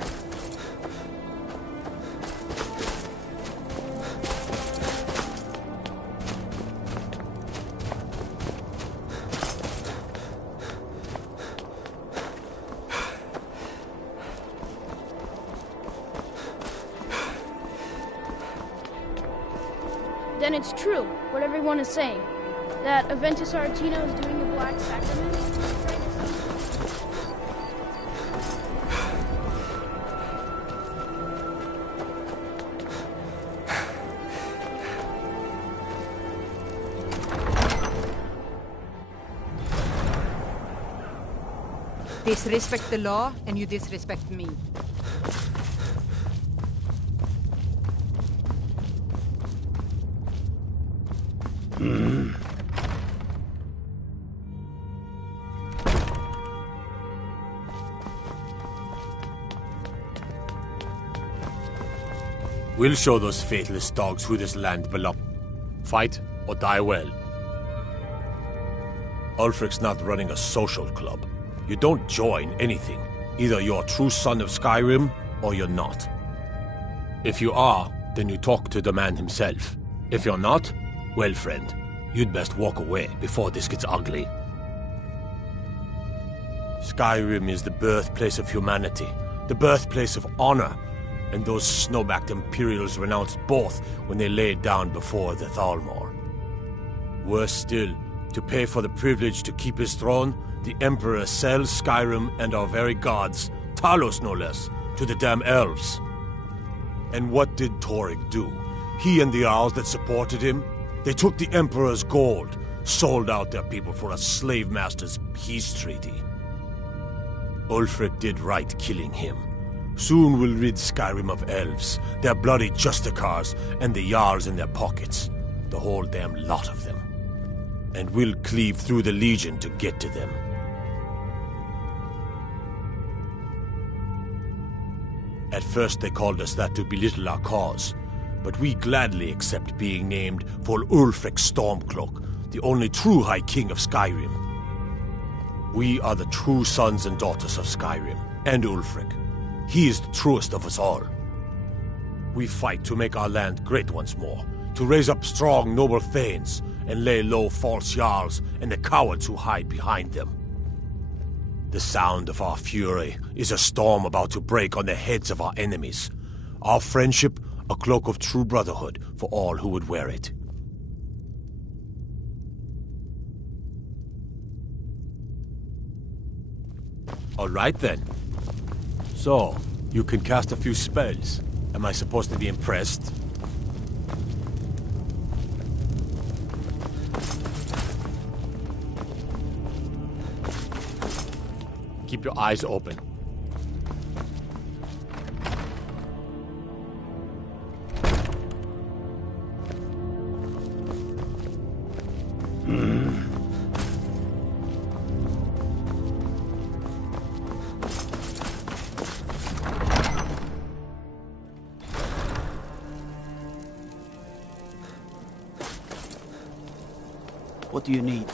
Then it's true, what everyone is saying. That Aventus Aretino is doing the Black Sacrament? Disrespect the law, and you disrespect me. We'll show those faithless dogs who this land belongs. Fight or die well. Ulfric's not running a social club. You don't join anything. Either you're a true son of Skyrim, or you're not. If you are, then you talk to the man himself. If you're not, well, friend, You'd best walk away before this gets ugly. Skyrim is the birthplace of humanity, the birthplace of honor, and those snow-backed Imperials renounced both when they laid down before the Thalmor. Worse still, to pay for the privilege to keep his throne, the Emperor sells Skyrim and our very gods, Talos no less, to the damn elves. And what did Torygg do? He and the Jarls that supported him? They took the Emperor's gold, sold out their people for a slave master's peace treaty. Ulfric did right killing him. Soon we'll rid Skyrim of elves, their bloody Justicars, and the Jarls in their pockets. The whole damn lot of them. And we'll cleave through the Legion to get to them. At first they called us that to belittle our cause, but we gladly accept being named for Ulfric Stormcloak, the only true High King of Skyrim. We are the true sons and daughters of Skyrim, and Ulfric. He is the truest of us all. We fight to make our land great once more, to raise up strong, noble thanes, and lay low false Jarls and the cowards who hide behind them. The sound of our fury is a storm about to break on the heads of our enemies. Our friendship, a cloak of true brotherhood for all who would wear it. All right then. So, you can cast a few spells. Am I supposed to be impressed? Keep your eyes open. What do you need?